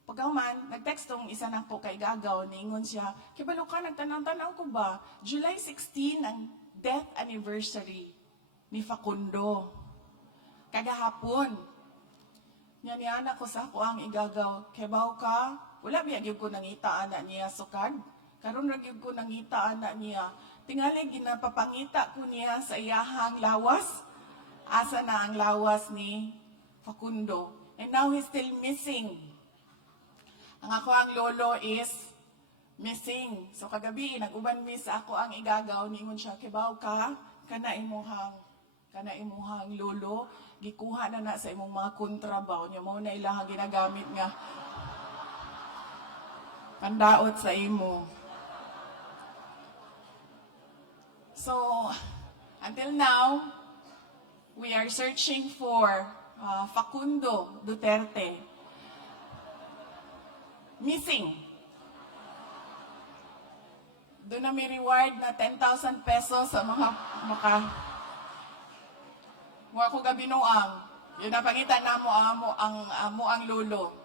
Pagkaman, nag-text tong isa na ko kay Gagaw, niingon siya, kibalo ka, nagtanang-tanang ko ba? July 16 ang death anniversary ni Facundo. Kagahapon. Niya ko sa ako ang igagaw. Kebaw ka, wala biyag ko nangitaan na niya sukad. Karon ragyog ko nangitaan na niya. Tingali ginapapangita ko niya sa iyahang lawas. Asa na ang lawas ni Facundo. And now he's still missing. Ang ako ang lolo is missing. So kagabi, nag-uban miss ako ang igagaw. Ningon siya, kebaw ka, kana imuhang lolo, gikuha na sa imong mga kontrabaw niya mo na ilahang ginagamit nga pandaot sa imo. So, until now, we are searching for Facundo Duterte. Missing. Doon na may reward na 10,000 pesos sa mga Wa ko gabinuang. Yun na pangitan na mo ang lolo.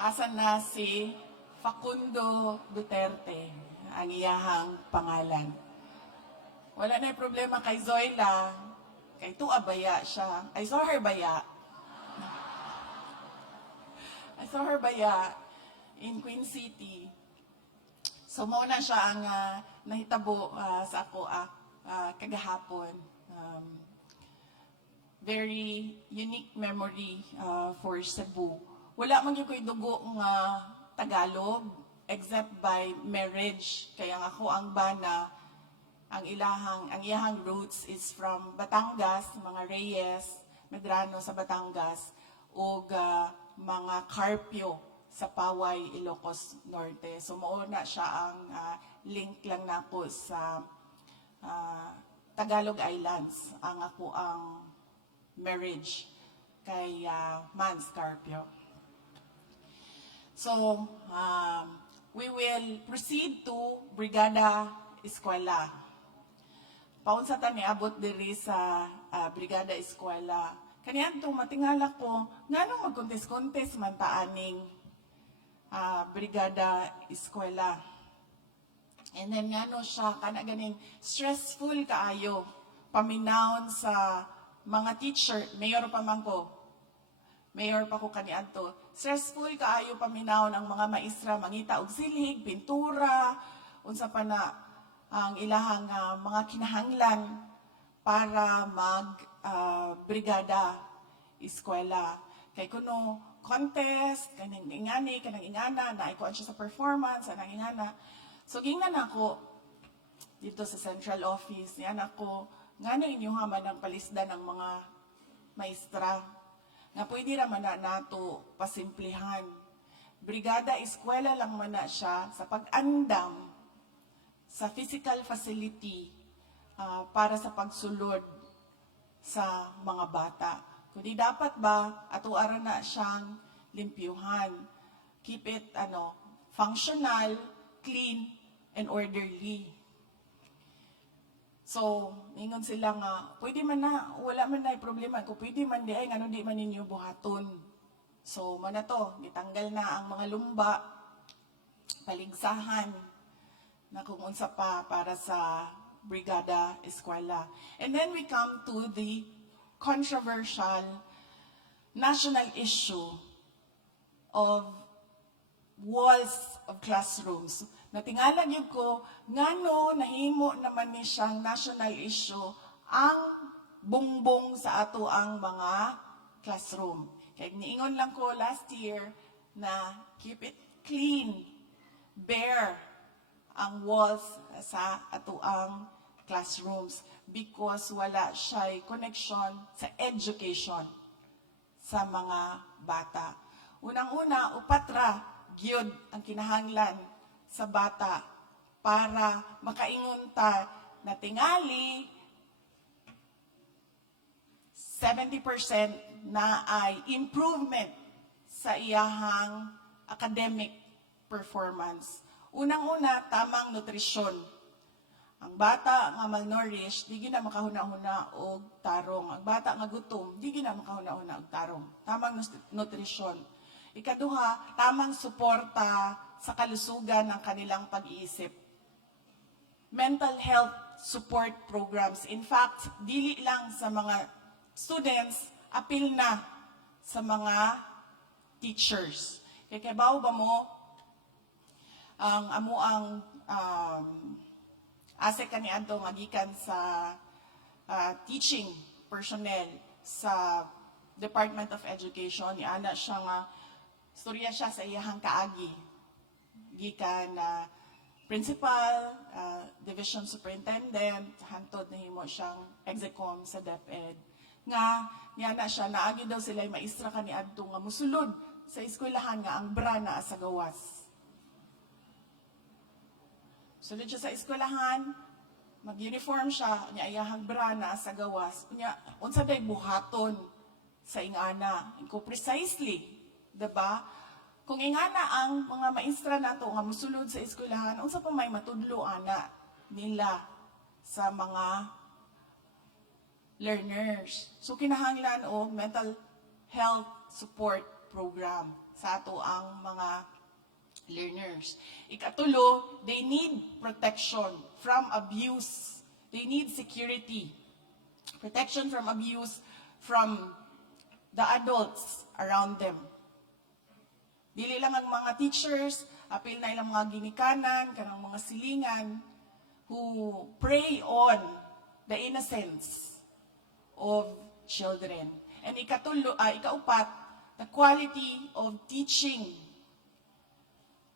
Asan na si Facundo Duterte, ang iyahang pangalan. Wala na yung problema kay Zoila. Kay Tua Baya siya. I saw her baya in Queen City. So, mauna siya ang nahitabo sa ako kagahapon. Very unique memory for Cebu. Wala man yung ko'y dugo nga Tagalog, except by marriage. Kaya nga ako ang bana, ang iyahang roots is from Batangas, mga Reyes, Medrano sa Batangas, o mga Carpio sa Paway, Ilocos Norte. So, mauna siya ang link lang nako sa Tagalog Islands, ang ako ang marriage kay Mans Carpio. So, we will proceed to Brigada Eskwela. Paunsa ta niabot diri sa Brigada Eskwela. Kaniyan to matingala ko, nganong magkontes-kontes man ta aning Brigada Eskwela. And then ngano siya kana ganing stressful kaayo paminawon sa mga teacher, mayor pa man ko. Mayor pa ko kaniadto. Stressful kaayo paminawon ang mga maestra mangita og silig, pintura, unsa pa na ang ilahang mga kinahanglan para mag brigada eskwela. Kay kuno contest, kanang ingana, naikuan siya sa performance, anang ingana. So, gingnan ako dito sa central office, niyan ako, ngano inyuha man ang palisda ng mga maestra, na pwede naman na nato pasimplihan. Brigada eskwela lang man na siya sa pag-andam sa physical facility para sa pagsulod sa mga bata. Kundi dapat ba, atuara na siyang limpyuhan. Keep it functional, clean, and orderly. So, ingon sila nga, pwede man na, wala man na problema. Kung pwede man di ay, ngano di man ninyo buhaton. So, mana to, gitanggal na ang mga lumba, paligsahan, na kung unsa pa para sa Brigada Eskwela. And then we come to the controversial national issue of walls of classrooms. Natingalan yun ko, ngano nahimo naman ni siyang national issue ang bungbong sa ato ang mga classroom. Kaya niingon lang ko last year na keep it clean, bare ang walls sa ato ang classrooms because wala siya'y connection sa education sa mga bata. Unang-una, upatra, gyud ang kinahanglan sa bata para makaingon ta na tingali 70% na ay improvement sa iyahang academic performance. Unang-una, tamang nutrisyon. Ang bata nga malnourished, di gina makahuna-huna og tarong. Ang bata nga gutom, di gina makahuna-huna og tarong. Tamang nutrisyon. Ikaduha, tamang suporta sa kalusugan ng kanilang pag-iisip. Mental health support programs. In fact, dili lang sa mga students, apil na sa mga teachers. Kaya ba mo, ang amuang ase kaniadto magikan sa teaching personnel sa Department of Education, ni ana siya nga storya siya sa iyahang kaagi gikan na principal, division superintendent, hantod na himo siyang execom sa DepEd. Nga niya na siya naagi daw sila maestra kaniadto nga musulod sa eskwelahan nga ang bra naa sa gawas. Sulod siya sa eskwelahan, mag-uniform siya, niya iyahang brana sa gawas, niya, unsa day buhaton sa ingana. Ko precisely, diba? Kung ingana ang mga maestra nato nga musulod sa eskwelahan, unsa pa may matudlo ana nila sa mga learners. So kinahanglan og mental health support program sa ato ang mga learners. Ikatulo, they need protection from abuse. They need security. Protection from abuse from the adults around them. Dili lang ang mga teachers, apil na ilang mga ginikanan, kanang mga silingan, who prey on the innocence of children. And ikaupat, the quality of teaching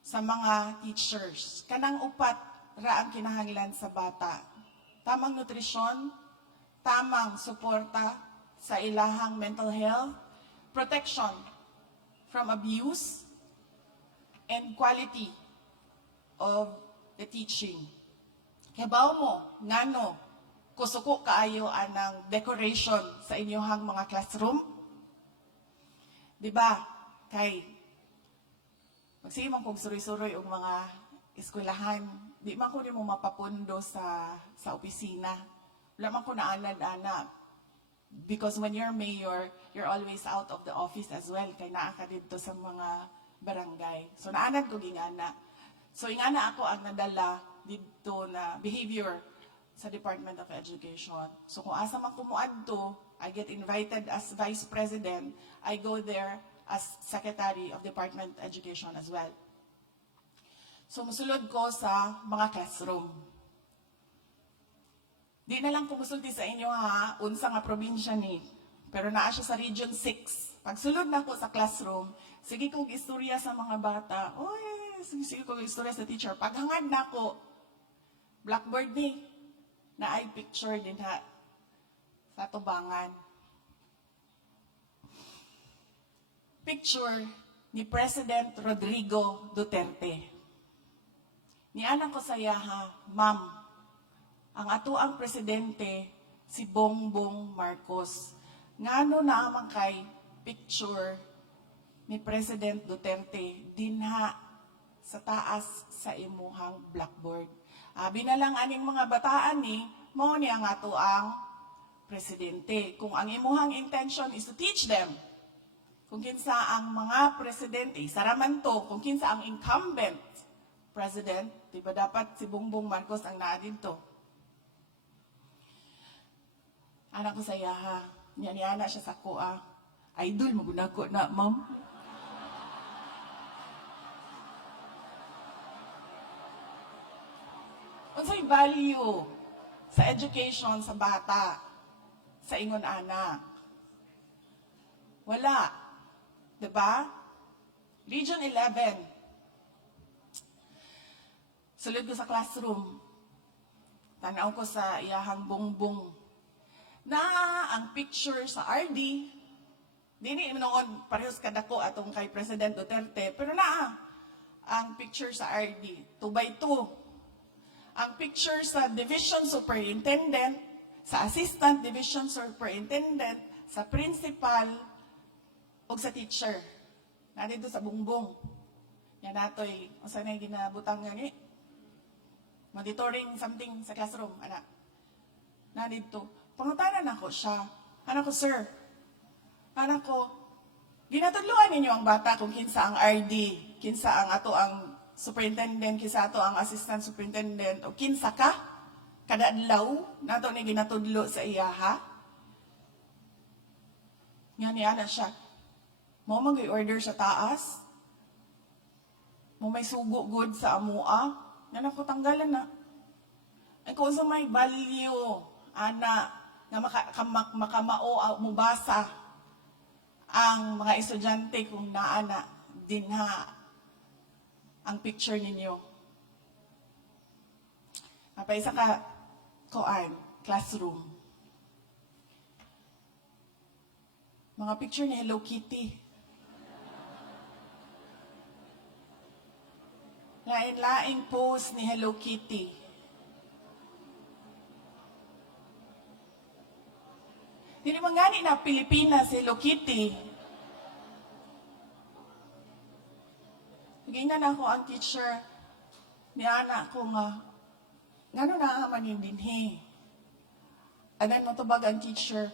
sa mga teachers. Kanang upat ra ang kinahanglan sa bata. Tamang nutrisyon, tamang suporta sa ilahang mental health, protection from abuse, and quality of the teaching. Kabaw mo, ngano, kusuko kaayo anang decoration sa inyong mga classroom? Diba? Kay magsimang kong suroy-suroy ang mga eskwelahan. Di man ko rin mo mapapundo sa opisina. Wala man ko naanad-anad. Because when you're mayor, you're always out of the office as well. Kaya naa ka dito sa mga barangay. So naanad ko gingana. So ingana ako ang nadala dito na behavior sa Department of Education. So kung asa man kumuadto, I get invited as Vice President. I go there as Secretary of Department of Education as well. So musulod ko sa mga classroom. Di na lang kumusulti sa inyo ha, unsa nga probinsya ni. Pero naa siya sa Region 6. Pagsulod na ko sa classroom, sige kong istorya sa mga bata. Oy, sige kong istorya sa teacher. Paghangad na ko, blackboard ni, na ay picture din ha, sa tubangan. Picture ni President Rodrigo Duterte. Nianan ko sa yaha, Ma'am, ang ato ang presidente si Bongbong Marcos. Ngano na amang kay picture ni President Duterte dinha sa taas sa imuhang blackboard. Abi na lang aning mga bataan ni, mo ni ang ato ang presidente. Kung ang imuhang intention is to teach them kung kinsa ang mga presidente, saraman to, kung kinsa ang incumbent president, di ba dapat si Bongbong Marcos ang naa dito? Anak ko sa yaha, niya siya sa kuha. Idol, maguna ko na, ma'am. Unsay value sa education sa bata, sa ingon anak? Wala. Diba? Region 11. Sulod ko sa classroom. Tanaw ko sa iyahang bongbong. Na ang picture sa RD, dini noon parehas kadako atong kay President Duterte, pero ang picture sa RD, 2x2. Ang picture sa Division Superintendent, sa Assistant Division Superintendent, sa Principal, o sa teacher. Nandito sa bungbong. Yan natoy, o sa na'y ginabutang nga ni. Monitoring something sa classroom, anak. Nandito. Pangutanan ako siya. Anak ko, sir. Anak ko, ginatudluan ninyo ang bata kung kinsa ang RD, kinsa ang ato ang superintendent, kinsa ato ang assistant superintendent, o kinsa ka? Kada adlaw, nato ni ginatudlo sa iyaha. Nga ni ana siya. Mo mag-order sa taas. Mo may sugo good sa amua. Nga ko tanggalan na. Ay kung sa may value, ana, nga makamao mubasa ang mga estudyante kung naana dinha ang picture ninyo. Mapay isa ka classroom. Mga picture ni Hello Kitty. Lain-laing pose ni Hello Kitty. gani na Pilipinas, Hello Kitty. Gingan ako ang teacher ni anak ko nga, ngano na manin dinhi. Anan mo tubag ang teacher,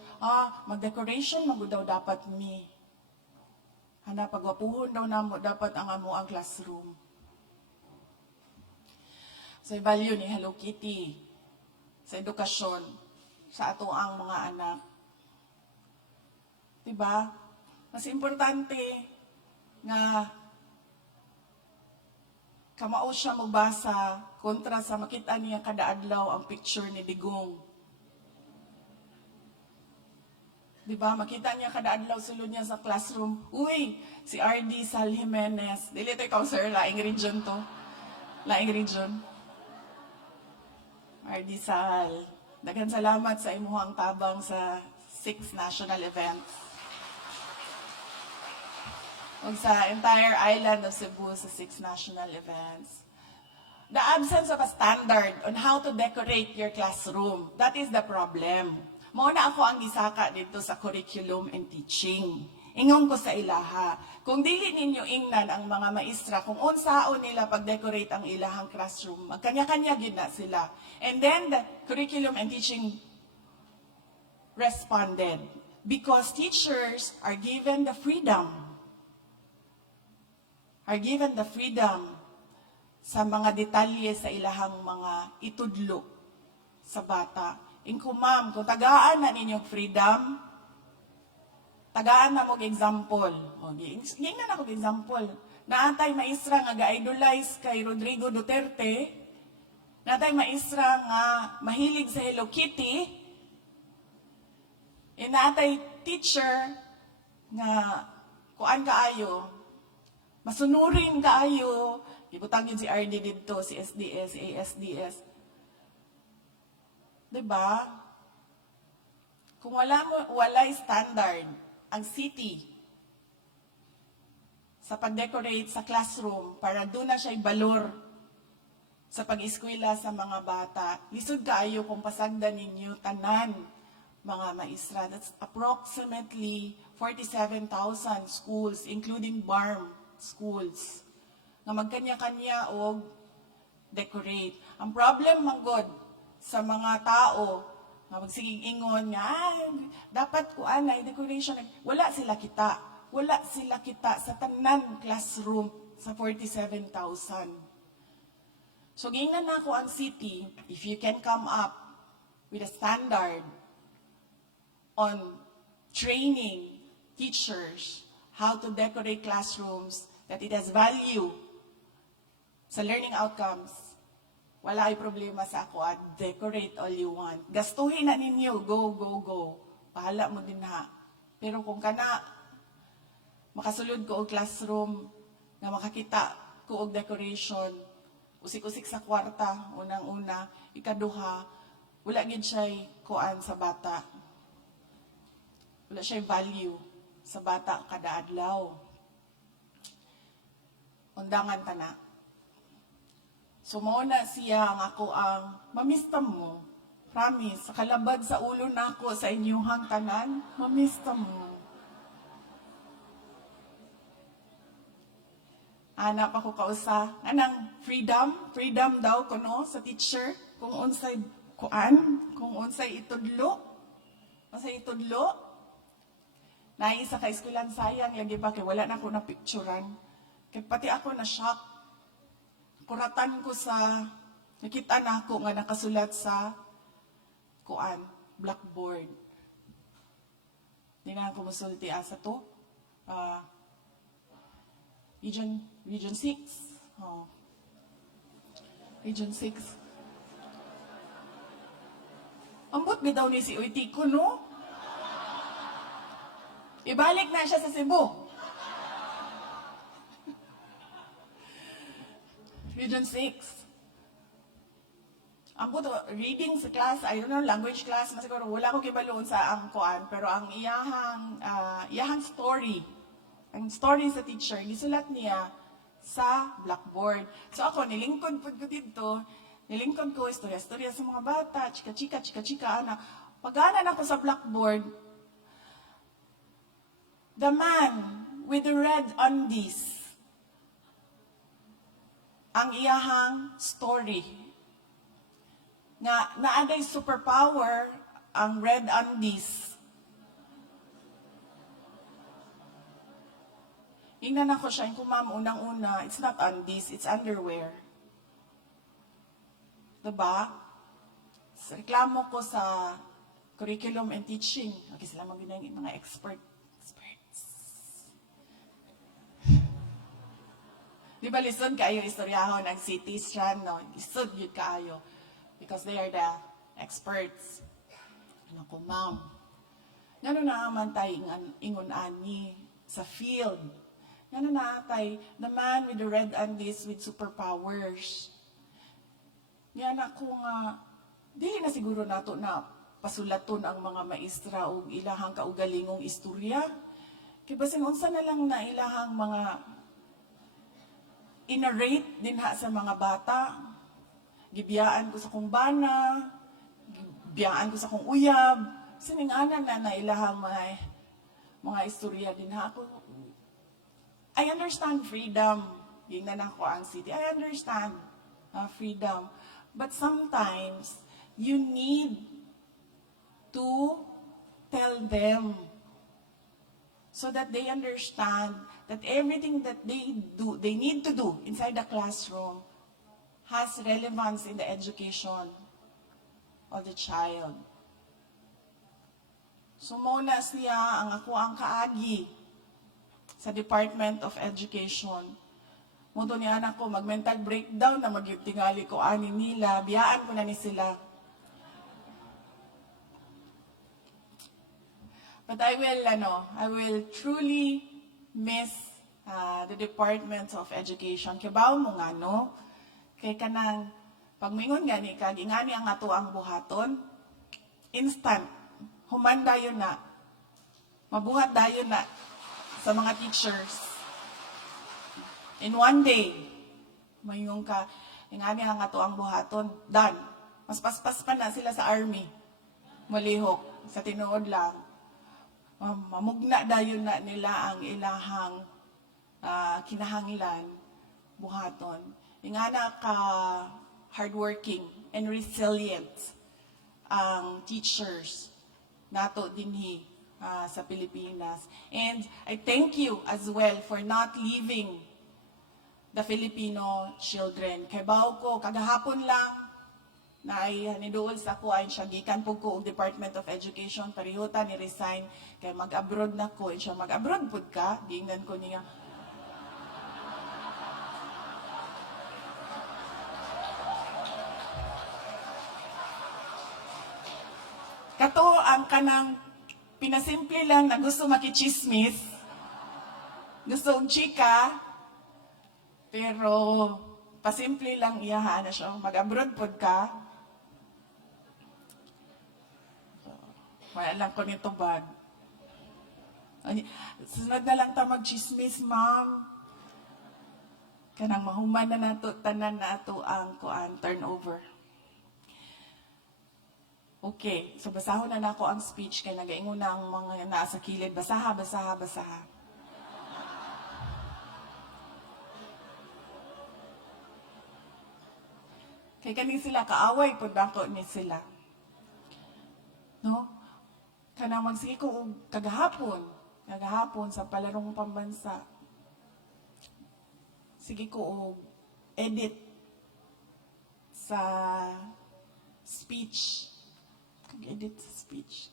mag-decoration magud daw dapat mi. Hana pagwapuhon daw namo dapat ang amo ang classroom. Sa value ni Hello Kitty, sa edukasyon, sa ato ang mga anak. Diba? Mas importante nga kamao siya magbasa kontra sa makita niya kada adlaw ang picture ni Digong. Diba? Makita niya kada adlaw sulod niya sa classroom. Uy, si RD Sal Jimenez. Dili to ikaw, sir. Laing region to. Laing region. RD Sal. Daghang salamat sa imuhang tabang sa 6 national events. O sa entire island of Cebu sa 6 national events. The absence of a standard on how to decorate your classroom, that is the problem. Mauna ako ang gisaka dito sa curriculum and teaching. Ingon ko sa ilaha, kung dili ninyo ingnan ang mga maestra, kung unsaon nila pag-decorate ang ilahang classroom, magkanya-kanya gid na sila. And then the curriculum and teaching responded because teachers are given the freedom. Sa mga detalye sa ilahang mga itudlo sa bata. Ingko ma'am, kung tagaan na ninyong freedom, tagaan na mo example. Ging na ako example. Naatay maestra nga ga-idolize kay Rodrigo Duterte. Naatay maestra nga mahilig sa Hello Kitty. E naatay teacher nga kuan kaayo, masunurin kaayo. Ibutang yun si RD dito, si SDS, ASDS. Diba? Kung walay standard ang city sa pag-decorate sa classroom para doon na siya ibalor sa pag-eskwela sa mga bata, lisod kaayo kung pasagdan ninyo tanan mga maestra. That's approximately 47,000 schools, including BARM schools, na magkanya-kanya o decorate. Ang problem manggod sa mga tao nga magsiging ingon nga dapat kuan na decoration, wala sila kita sa tanan classroom sa 47,000. So gingnan na ako ang city, if you can come up with a standard on training teachers how to decorate classrooms, that it has value sa learning outcomes, wala ay problema sa ako at decorate all you want. Gastuhin na ninyo, go. Pahala mo din ha. Pero kung kana, makasulod ko og classroom, na makakita ko og decoration, usik-usik sa kwarta, unang-una, ikaduha, wala gid siya'y kuan sa bata. Wala siya'y value sa bata kada adlaw. Undangan ta na. So, mauna siya ang ako ang mamista mo. Promise, sa kalabad sa ulo na ako sa inyuhang tanan, mamista mo. Hanap ako kausa. Anang freedom daw kuno sa teacher. Kung unsay kuan, kung unsay itudlo. Naisa ka eskwelahan sayang, lagi ba, kaya wala na ako na picturean. Kaya pati ako na shock. Kuratan ko sa, nakita na ako nga nakasulat sa kuan, blackboard. Hindi na ako masulti asa to. Region 6. Oh. Region 6. Ambot bitaw ni si Uytiko, no? Ibalik na siya sa Cebu. Region 6. Ang puto, reading sa class, I don't know, language class, masiguro, wala ko kibaloon sa ang kuan, pero ang iyahang story, ang story sa teacher, gisulat niya sa blackboard. So ako, nilingkod po ko dito, nilingkod ko, istorya sa mga bata, chika-chika, anak. Pag-anan ako sa blackboard, the man with the red undies, ang iyahang story. Nga naaday superpower ang red undies. Ingnan ako siya, kung ma'am, unang-una, it's not undies, it's underwear. Diba? Sa reklamo ko sa curriculum and teaching, okay, sila mag-ginang mga experts. Di ba, listen kayo, istoryahon ang cities siya, no? Listen yun kayo. Because they are the experts. Ano ko, ma'am? Ngano na naman tayo ingon ani sa field? Ngano na tayo, the man with the red undies with superpowers. Yan ako nga, dili na siguro nato na pasulaton ang mga maestra o ilahang kaugalingong istorya. Kaya basin unsa na lang na ilahang mga inarrate din ha sa mga bata. Gibiyaan ko sa kong bana, gibiyaan ko sa kong uyab, sininganan na ilahang mga istorya din ha. I understand freedom. Yun na ako ang city. I understand freedom. But sometimes, you need to tell them so that they understand that everything that they need to do inside the classroom has relevance in the education of the child. So muna siya ang ako ang kaagi sa Department of Education. Muto ni anak ko, mag-mental breakdown na mag-tingali ko ani nila, biyaan ko na ni sila. But I will truly miss the Department of Education. Kibaw mo nga, no? Kay kanang, pagmingon gani, kagingani ang ato ang buhaton, instant, humanda yun na, mabuhat dayon na sa mga teachers. In one day, mayong ka, ingani ang ato ang buhaton, done. Mas paspas pa na sila sa army. Malihok, sa tinuod lang. Mamugna dayon na nila ang ilahang kinahanglan, buhaton. Ingana ka hardworking and resilient ang teachers nato dinhi sa Pilipinas. And I thank you as well for not leaving the Filipino children. Kay bawo ko, kagahapon lang, na ay haniduol sa ko ay siya gikan po ko og Department of Education, parihuta ni resign, kay mag-abroad na ko, siya mag-abroad pud ka, giingnan ko niya. Kato ang kanang pinasimple lang na gusto makichismis, gusto og chika, pero pasimple lang iyaha na siya, mag-abroad pod ka. Wala lang ko nito bag. Sunod na lang ta mag-chismis, ma'am. Kanang mahuman na nato, tanan na ato ang turnover. Okay, so basahon na nako ang speech kay nagaingon na ang mga nasa kilid. Basaha. Kay kaning sila, kaaway po dako ni sila. No? Kanang magsige ko kagahapon sa palarong pambansa. Sige ko edit sa speech. Kag-edit sa speech.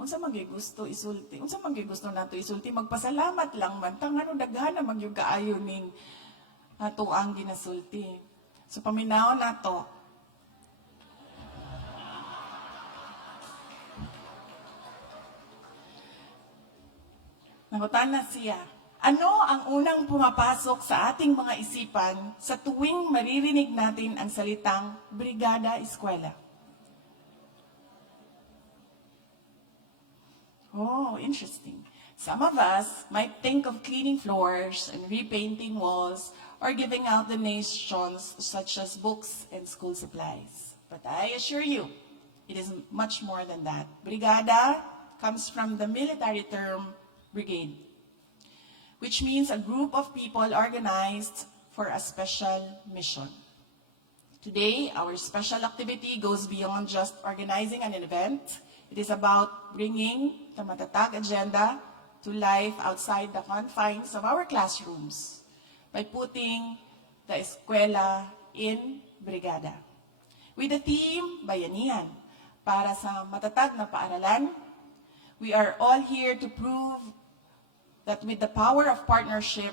Unsa man gyud gusto isulti? Unsa man gyud gusto nato isulti? Magpasalamat lang man. Tangano daghan man gyud kaayo ning ato ang ginasulti. So paminaw nato. Nangutana siya, ano ang unang pumapasok sa ating mga isipan sa tuwing maririnig natin ang salitang Brigada Eskwela? Oh, interesting. Some of us might think of cleaning floors and repainting walls or giving out donations such as books and school supplies. But I assure you, it is much more than that. Brigada comes from the military term brigade, which means a group of people organized for a special mission. Today, our special activity goes beyond just organizing an event. It is about bringing the Matatag agenda to life outside the confines of our classrooms by putting the eskwela in brigada. With the theme, Bayanihan, para sa matatag na paaralan, we are all here to prove that with the power of partnership,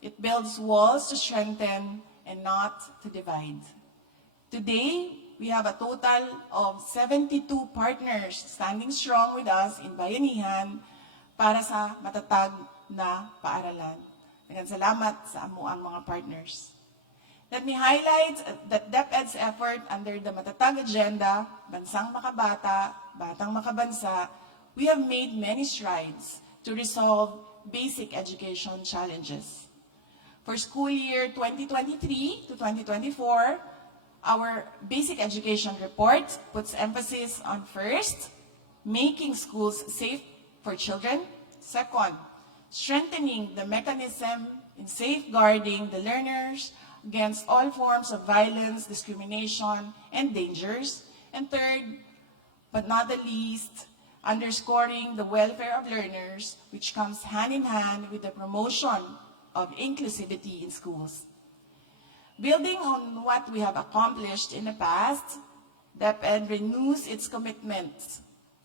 it builds walls to strengthen and not to divide. Today, we have a total of 72 partners standing strong with us in Bayanihan para sa matatag na paaralan. Daghang salamat sa amuang mga partners. Let me highlight that DepEd's effort under the Matatag Agenda, Bansang Makabata, Batang Makabansa, we have made many strides to resolve basic education challenges. For school year 2023 to 2024, our basic education report puts emphasis on first, making schools safe for children. Second, strengthening the mechanism in safeguarding the learners against all forms of violence, discrimination, and dangers. And third, but not the least, underscoring the welfare of learners, which comes hand in hand with the promotion of inclusivity in schools. Building on what we have accomplished in the past, DepEd renews its commitment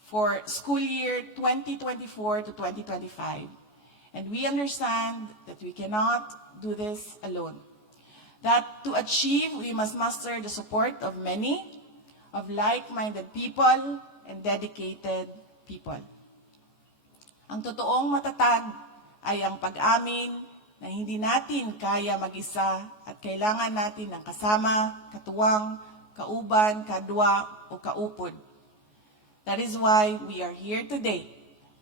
for school year 2024 to 2025. And we understand that we cannot do this alone. That to achieve, we must muster the support of many, of like-minded people and dedicated people. Ang totoong matatag ay ang pag-amin na hindi natin kaya mag-isa at kailangan natin ng kasama, katuwang, kauban, kadwa o kaupod. That is why we are here today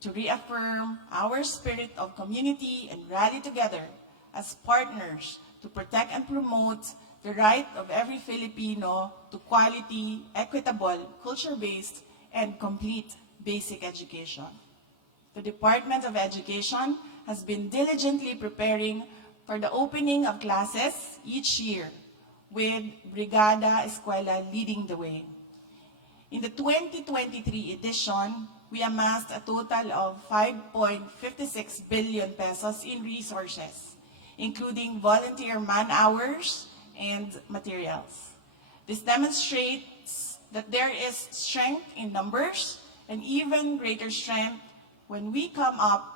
to reaffirm our spirit of community and rally together as partners to protect and promote the right of every Filipino to quality, equitable, culture-based, and complete basic education. The Department of Education has been diligently preparing for the opening of classes each year, with Brigada Eskwela leading the way. In the 2023 edition, we amassed a total of 5.56 billion pesos in resources, including volunteer man-hours and materials. This demonstrates that there is strength in numbers and even greater strength when we come up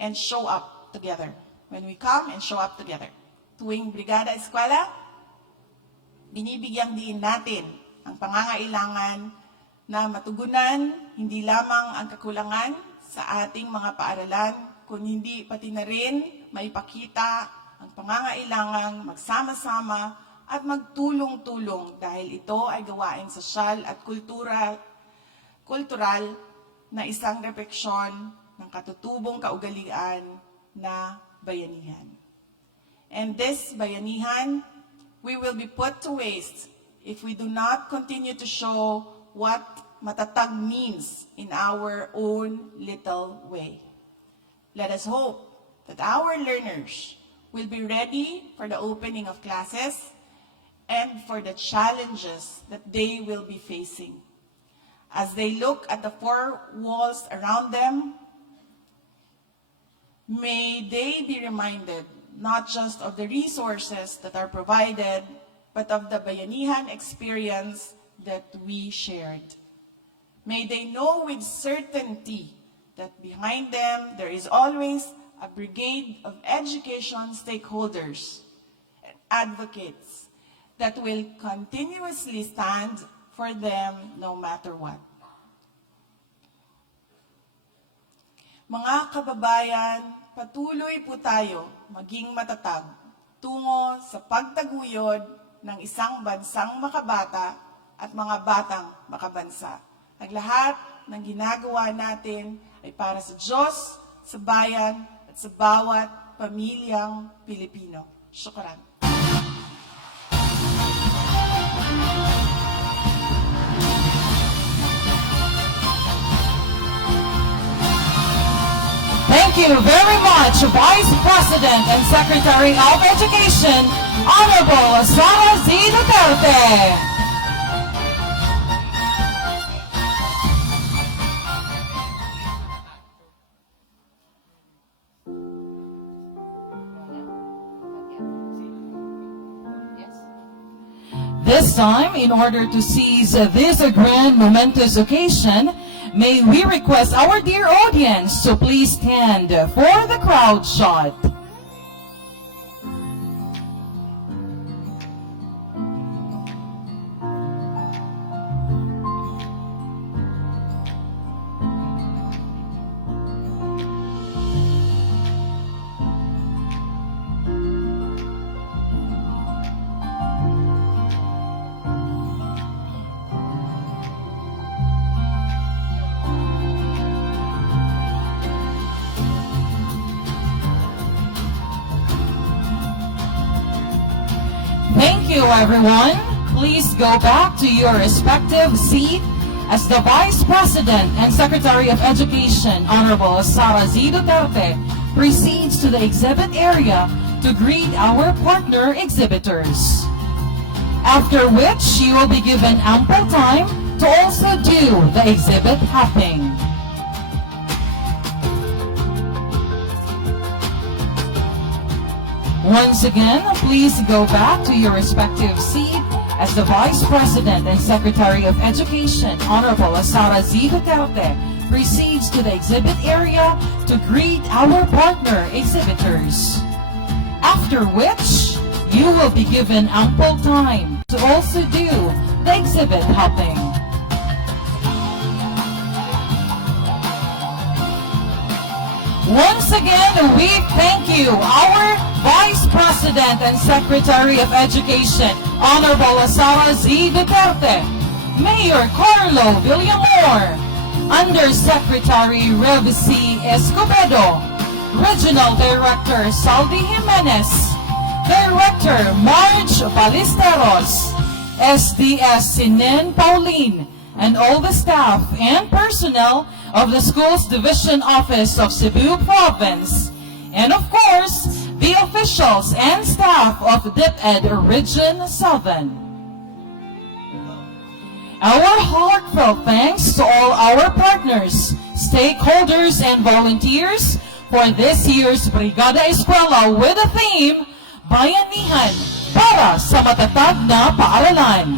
and show up together. When we come and show up together. Tuwing Brigada Eskwela, binibigyang diin natin ang pangangailangan na matugunan hindi lamang ang kakulangan sa ating mga paaralan, kundi pati na rin maipakita ang pangangailangang magsama-sama at magtulong-tulong dahil ito ay gawaing sosyal at kultural na isang refleksyon ng katutubong kaugalian na bayanihan. And this bayanihan, we will be put to waste if we do not continue to show what matatag means in our own little way. Let us hope that our learners will be ready for the opening of classes and for the challenges that they will be facing. As they look at the four walls around them, may they be reminded not just of the resources that are provided, but of the bayanihan experience that we shared. May they know with certainty that behind them there is always a brigade of education stakeholders and advocates that will continuously stand for them no matter what. Mga kababayan, patuloy po tayo maging matatag tungo sa pagtaguyod ng isang bansang makabata at mga batang makabansa. Ang lahat ng ginagawa natin ay para sa Diyos, sa bayan, at sa bawat pamilyang Pilipino. Syukran. Thank you very much, Vice President and Secretary of Education, Honorable Sara Z. Duterte. This time, in order to seize this grand momentous occasion, may we request our dear audience to please stand for the crowd shot. Thank you, everyone. Please go back to your respective seat as the Vice President and Secretary of Education, Honorable Sara Z. Duterte, proceeds to the exhibit area to greet our partner exhibitors. After which, she will be given ample time to also do the exhibit hopping. Once again, please go back to your respective seat as the Vice President and Secretary of Education, Honorable Sara Z. Duterte, proceeds to the exhibit area to greet our partner exhibitors. After which, you will be given ample time to also do the exhibit hopping. Once again, we thank you, our Vice President and Secretary of Education, Honorable Sara Z. Duterte, Mayor Carlo Villamor, Undersecretary Rev C. Escobedo, Regional Director Saldi Jimenez, Director Marge Ballesteros, SDS Sinen Pauline, and all the staff and personnel of the Schools Division Office of Cebu Province, and of course, the officials and staff of DepEd Region 7. Our heartfelt thanks to all our partners, stakeholders, and volunteers for this year's Brigada Eskwela with the theme, Bayanihan para sa matatag na paaralan.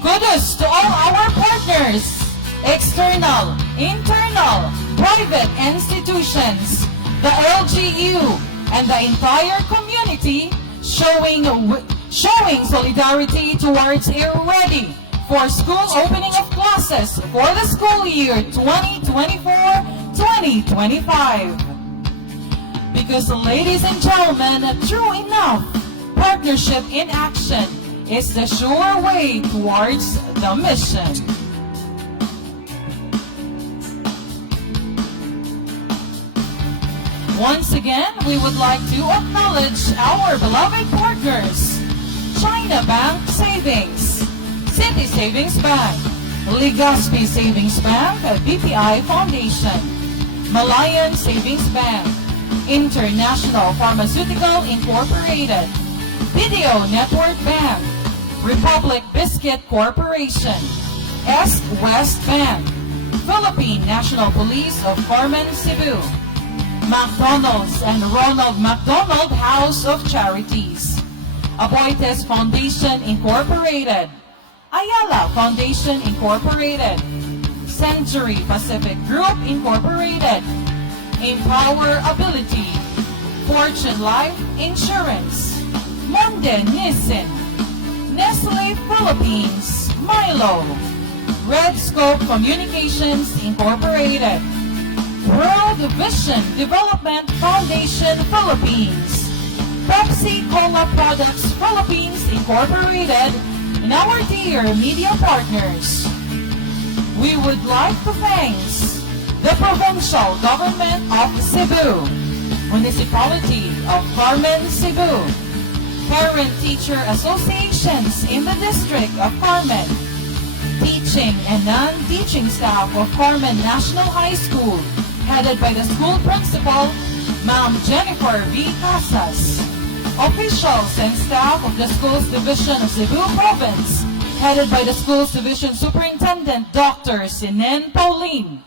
Kudos to all our partners, external, internal, private institutions, the LGU, and the entire community showing solidarity towards a ready for school opening of classes for the school year 2024-2025. Because, ladies and gentlemen, true enough, partnership in action is the sure way towards the mission. Once again, we would like to acknowledge our beloved partners, China Bank Savings, City Savings Bank, Legazpi Savings Bank, BPI Foundation, Malayan Savings Bank, International Pharmaceutical Incorporated, Video Network Bank, Republic Biscuit Corporation, East West Bank, Philippine National Police of Carmen, Cebu, McDonald's and Ronald McDonald House of Charities, Aboites Foundation Incorporated, Ayala Foundation Incorporated, Century Pacific Group Incorporated, Empower Ability, Fortune Life Insurance, Monde Nissin, Nestle Philippines, Milo, Red Scope Communications Incorporated, World Vision Development Foundation Philippines, Pepsi Cola Products Philippines Incorporated, and our dear media partners. We would like to thank the Provincial Government of Cebu, Municipality of Carmen, Cebu, Parent-Teacher Associations in the District of Carmen, teaching and non-teaching staff of Carmen National High School, headed by the school principal, Ma'am Jennifer V. Casas. Officials and staff of the Schools Division of Cebu Province, headed by the Schools Division Superintendent, Dr. Sinen Pauline.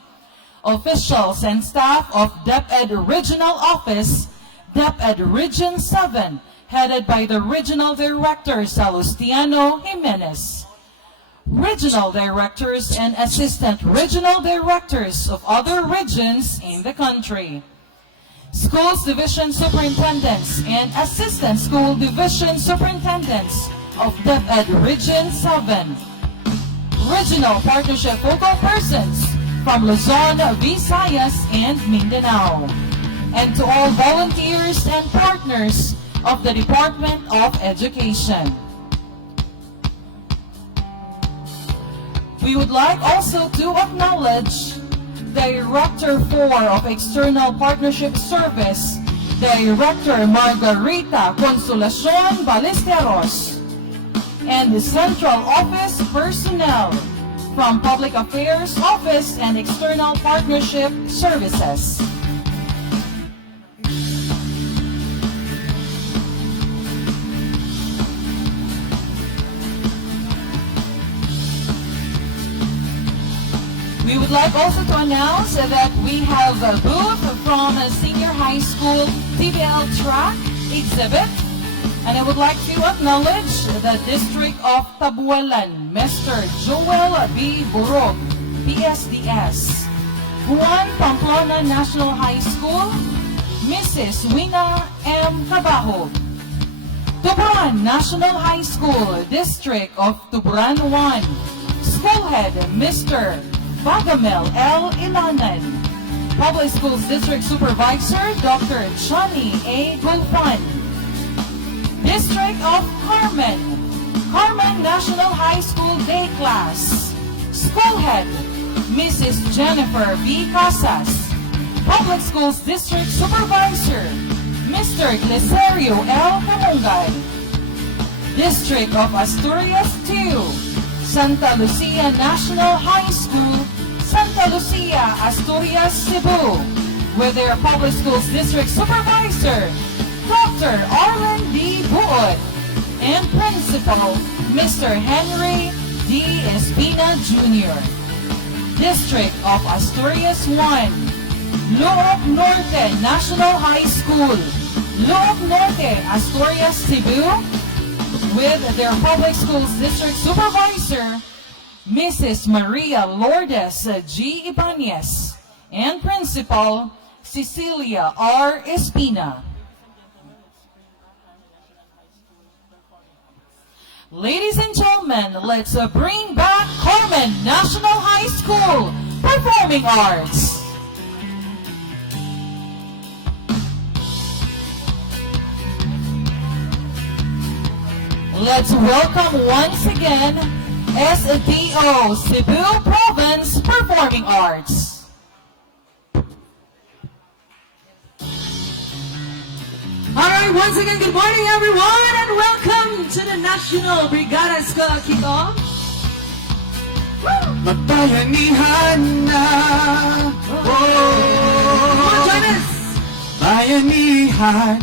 Officials and staff of DepEd Regional Office, DepEd Region 7, headed by the Regional Director, Salustiano Jimenez. Regional Directors and Assistant Regional Directors of other regions in the country. Schools Division Superintendents and Assistant School Division Superintendents of DepEd Region 7. Regional Partnership Focal Persons from Luzon, Visayas, and Mindanao. And to all volunteers and partners of the Department of Education. We would like also to acknowledge Director 4 of External Partnership Service, Director Margarita Consolacion Ballesteros, and the Central Office personnel from Public Affairs Office and External Partnership Services. We would like also to announce that we have a booth from a senior high school TBL track exhibit. And I would like to acknowledge the District of Tabuelan, Mr. Joel B. Burog, PSDS. Juan Pamplona National High School, Mrs. Wina M. Cabajo. Tuburan National High School, District of Tuburan 1. School Head, Mr. Bagamel L. Ilanan. Public Schools District Supervisor, Dr. Johnny A. Gulfan. District of Carmen, Carmen National High School Day Class. School Head, Mrs. Jennifer B. Casas. Public Schools District Supervisor, Mr. Gleserio L. Camungay. District of Asturias 2, Santa Lucia National High School, Santa Lucia, Asturias, Cebu, with their Public Schools District Supervisor, Dr. Arlen D. Buod, and Principal, Mr. Henry D. Espina Jr. District of Asturias 1, Loob Norte National High School, Loob Norte, Asturias, Cebu, with their Public Schools District Supervisor, Mrs. Maria Lourdes G. Ibanez, and Principal, Cecilia R. Espina. Ladies and gentlemen, let's bring back Carmen National High School Performing Arts. Let's welcome once again SDO Cebu Province Performing Arts. Alright, once again, good morning everyone and welcome to the National Brigada Escola Kickoff. Magbayanihan na, Join us! Bayanihan,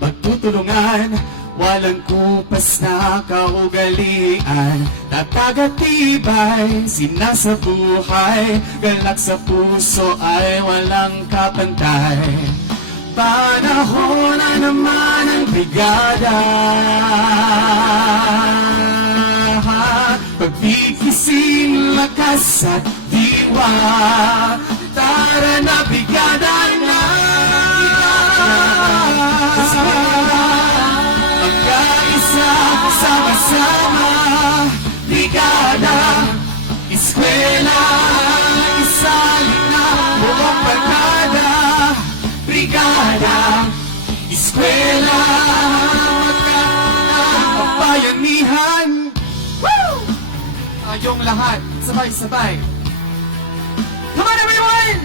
pagtutulungan, walang kupas na kaugalian. Tatagatibay, sinasabuhay, galak sa puso ay walang kapantay. Panahon na naman ang brigada, pagkikising lakas at diwa. Tara na brigada na, magkaisa, sama-sama. Brigada, eskwela, isali na buong barkada. Brigada, eskwela, magkabayanihan. Yung lahat, sabay-sabay. Come on everyone!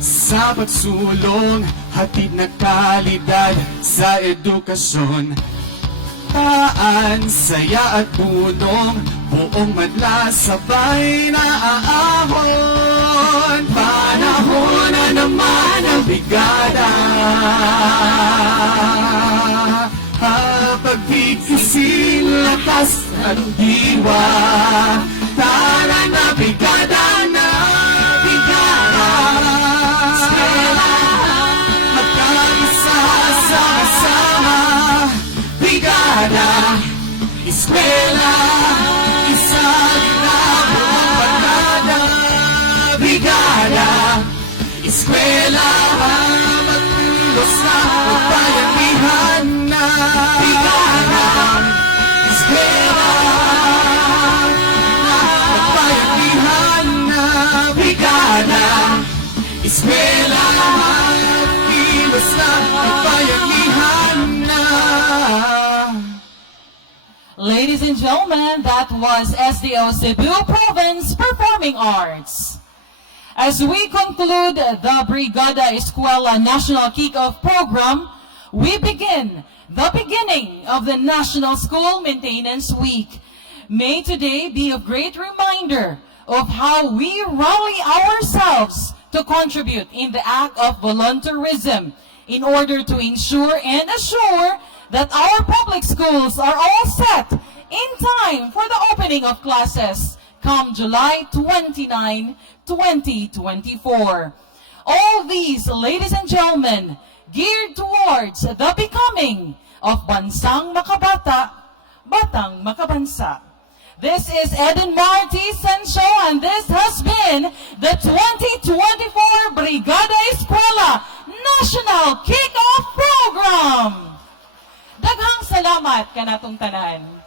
Sa pagsulong, hatid na kalidad sa edukasyon. kabataan, saya at punong, buong madla sabay na aahon. Panahon na naman ang brigada, pagkikising lakas at diwa. Tara na brigada na, brigada. Eskwela, magkaisa sama-sama. Brigada, eskwela, isang na buong barkada. Brigada, eskwela, magtulos na magbayanihan na. Brigada, eskwela, magbayanihan na. Brigada, eskwela, magtulos na magbayanihan na. Ladies and gentlemen, that was SDO Cebu Province Performing Arts. As we conclude the Brigada Eskwela National Kick-Off Program, we begin the beginning of the National School Maintenance Week. May today be a great reminder of how we rally ourselves to contribute in the act of volunteerism in order to ensure and assure that our public schools are all set in time for the opening of classes come July 29, 2024. All these, ladies and gentlemen, geared towards the becoming of Bansang Makabata, Batang Makabansa. This is Eden Marty Sancho, and this has been the 2024 Brigada Eskwela National Kick-Off Program. Daghang salamat kanatong tanan.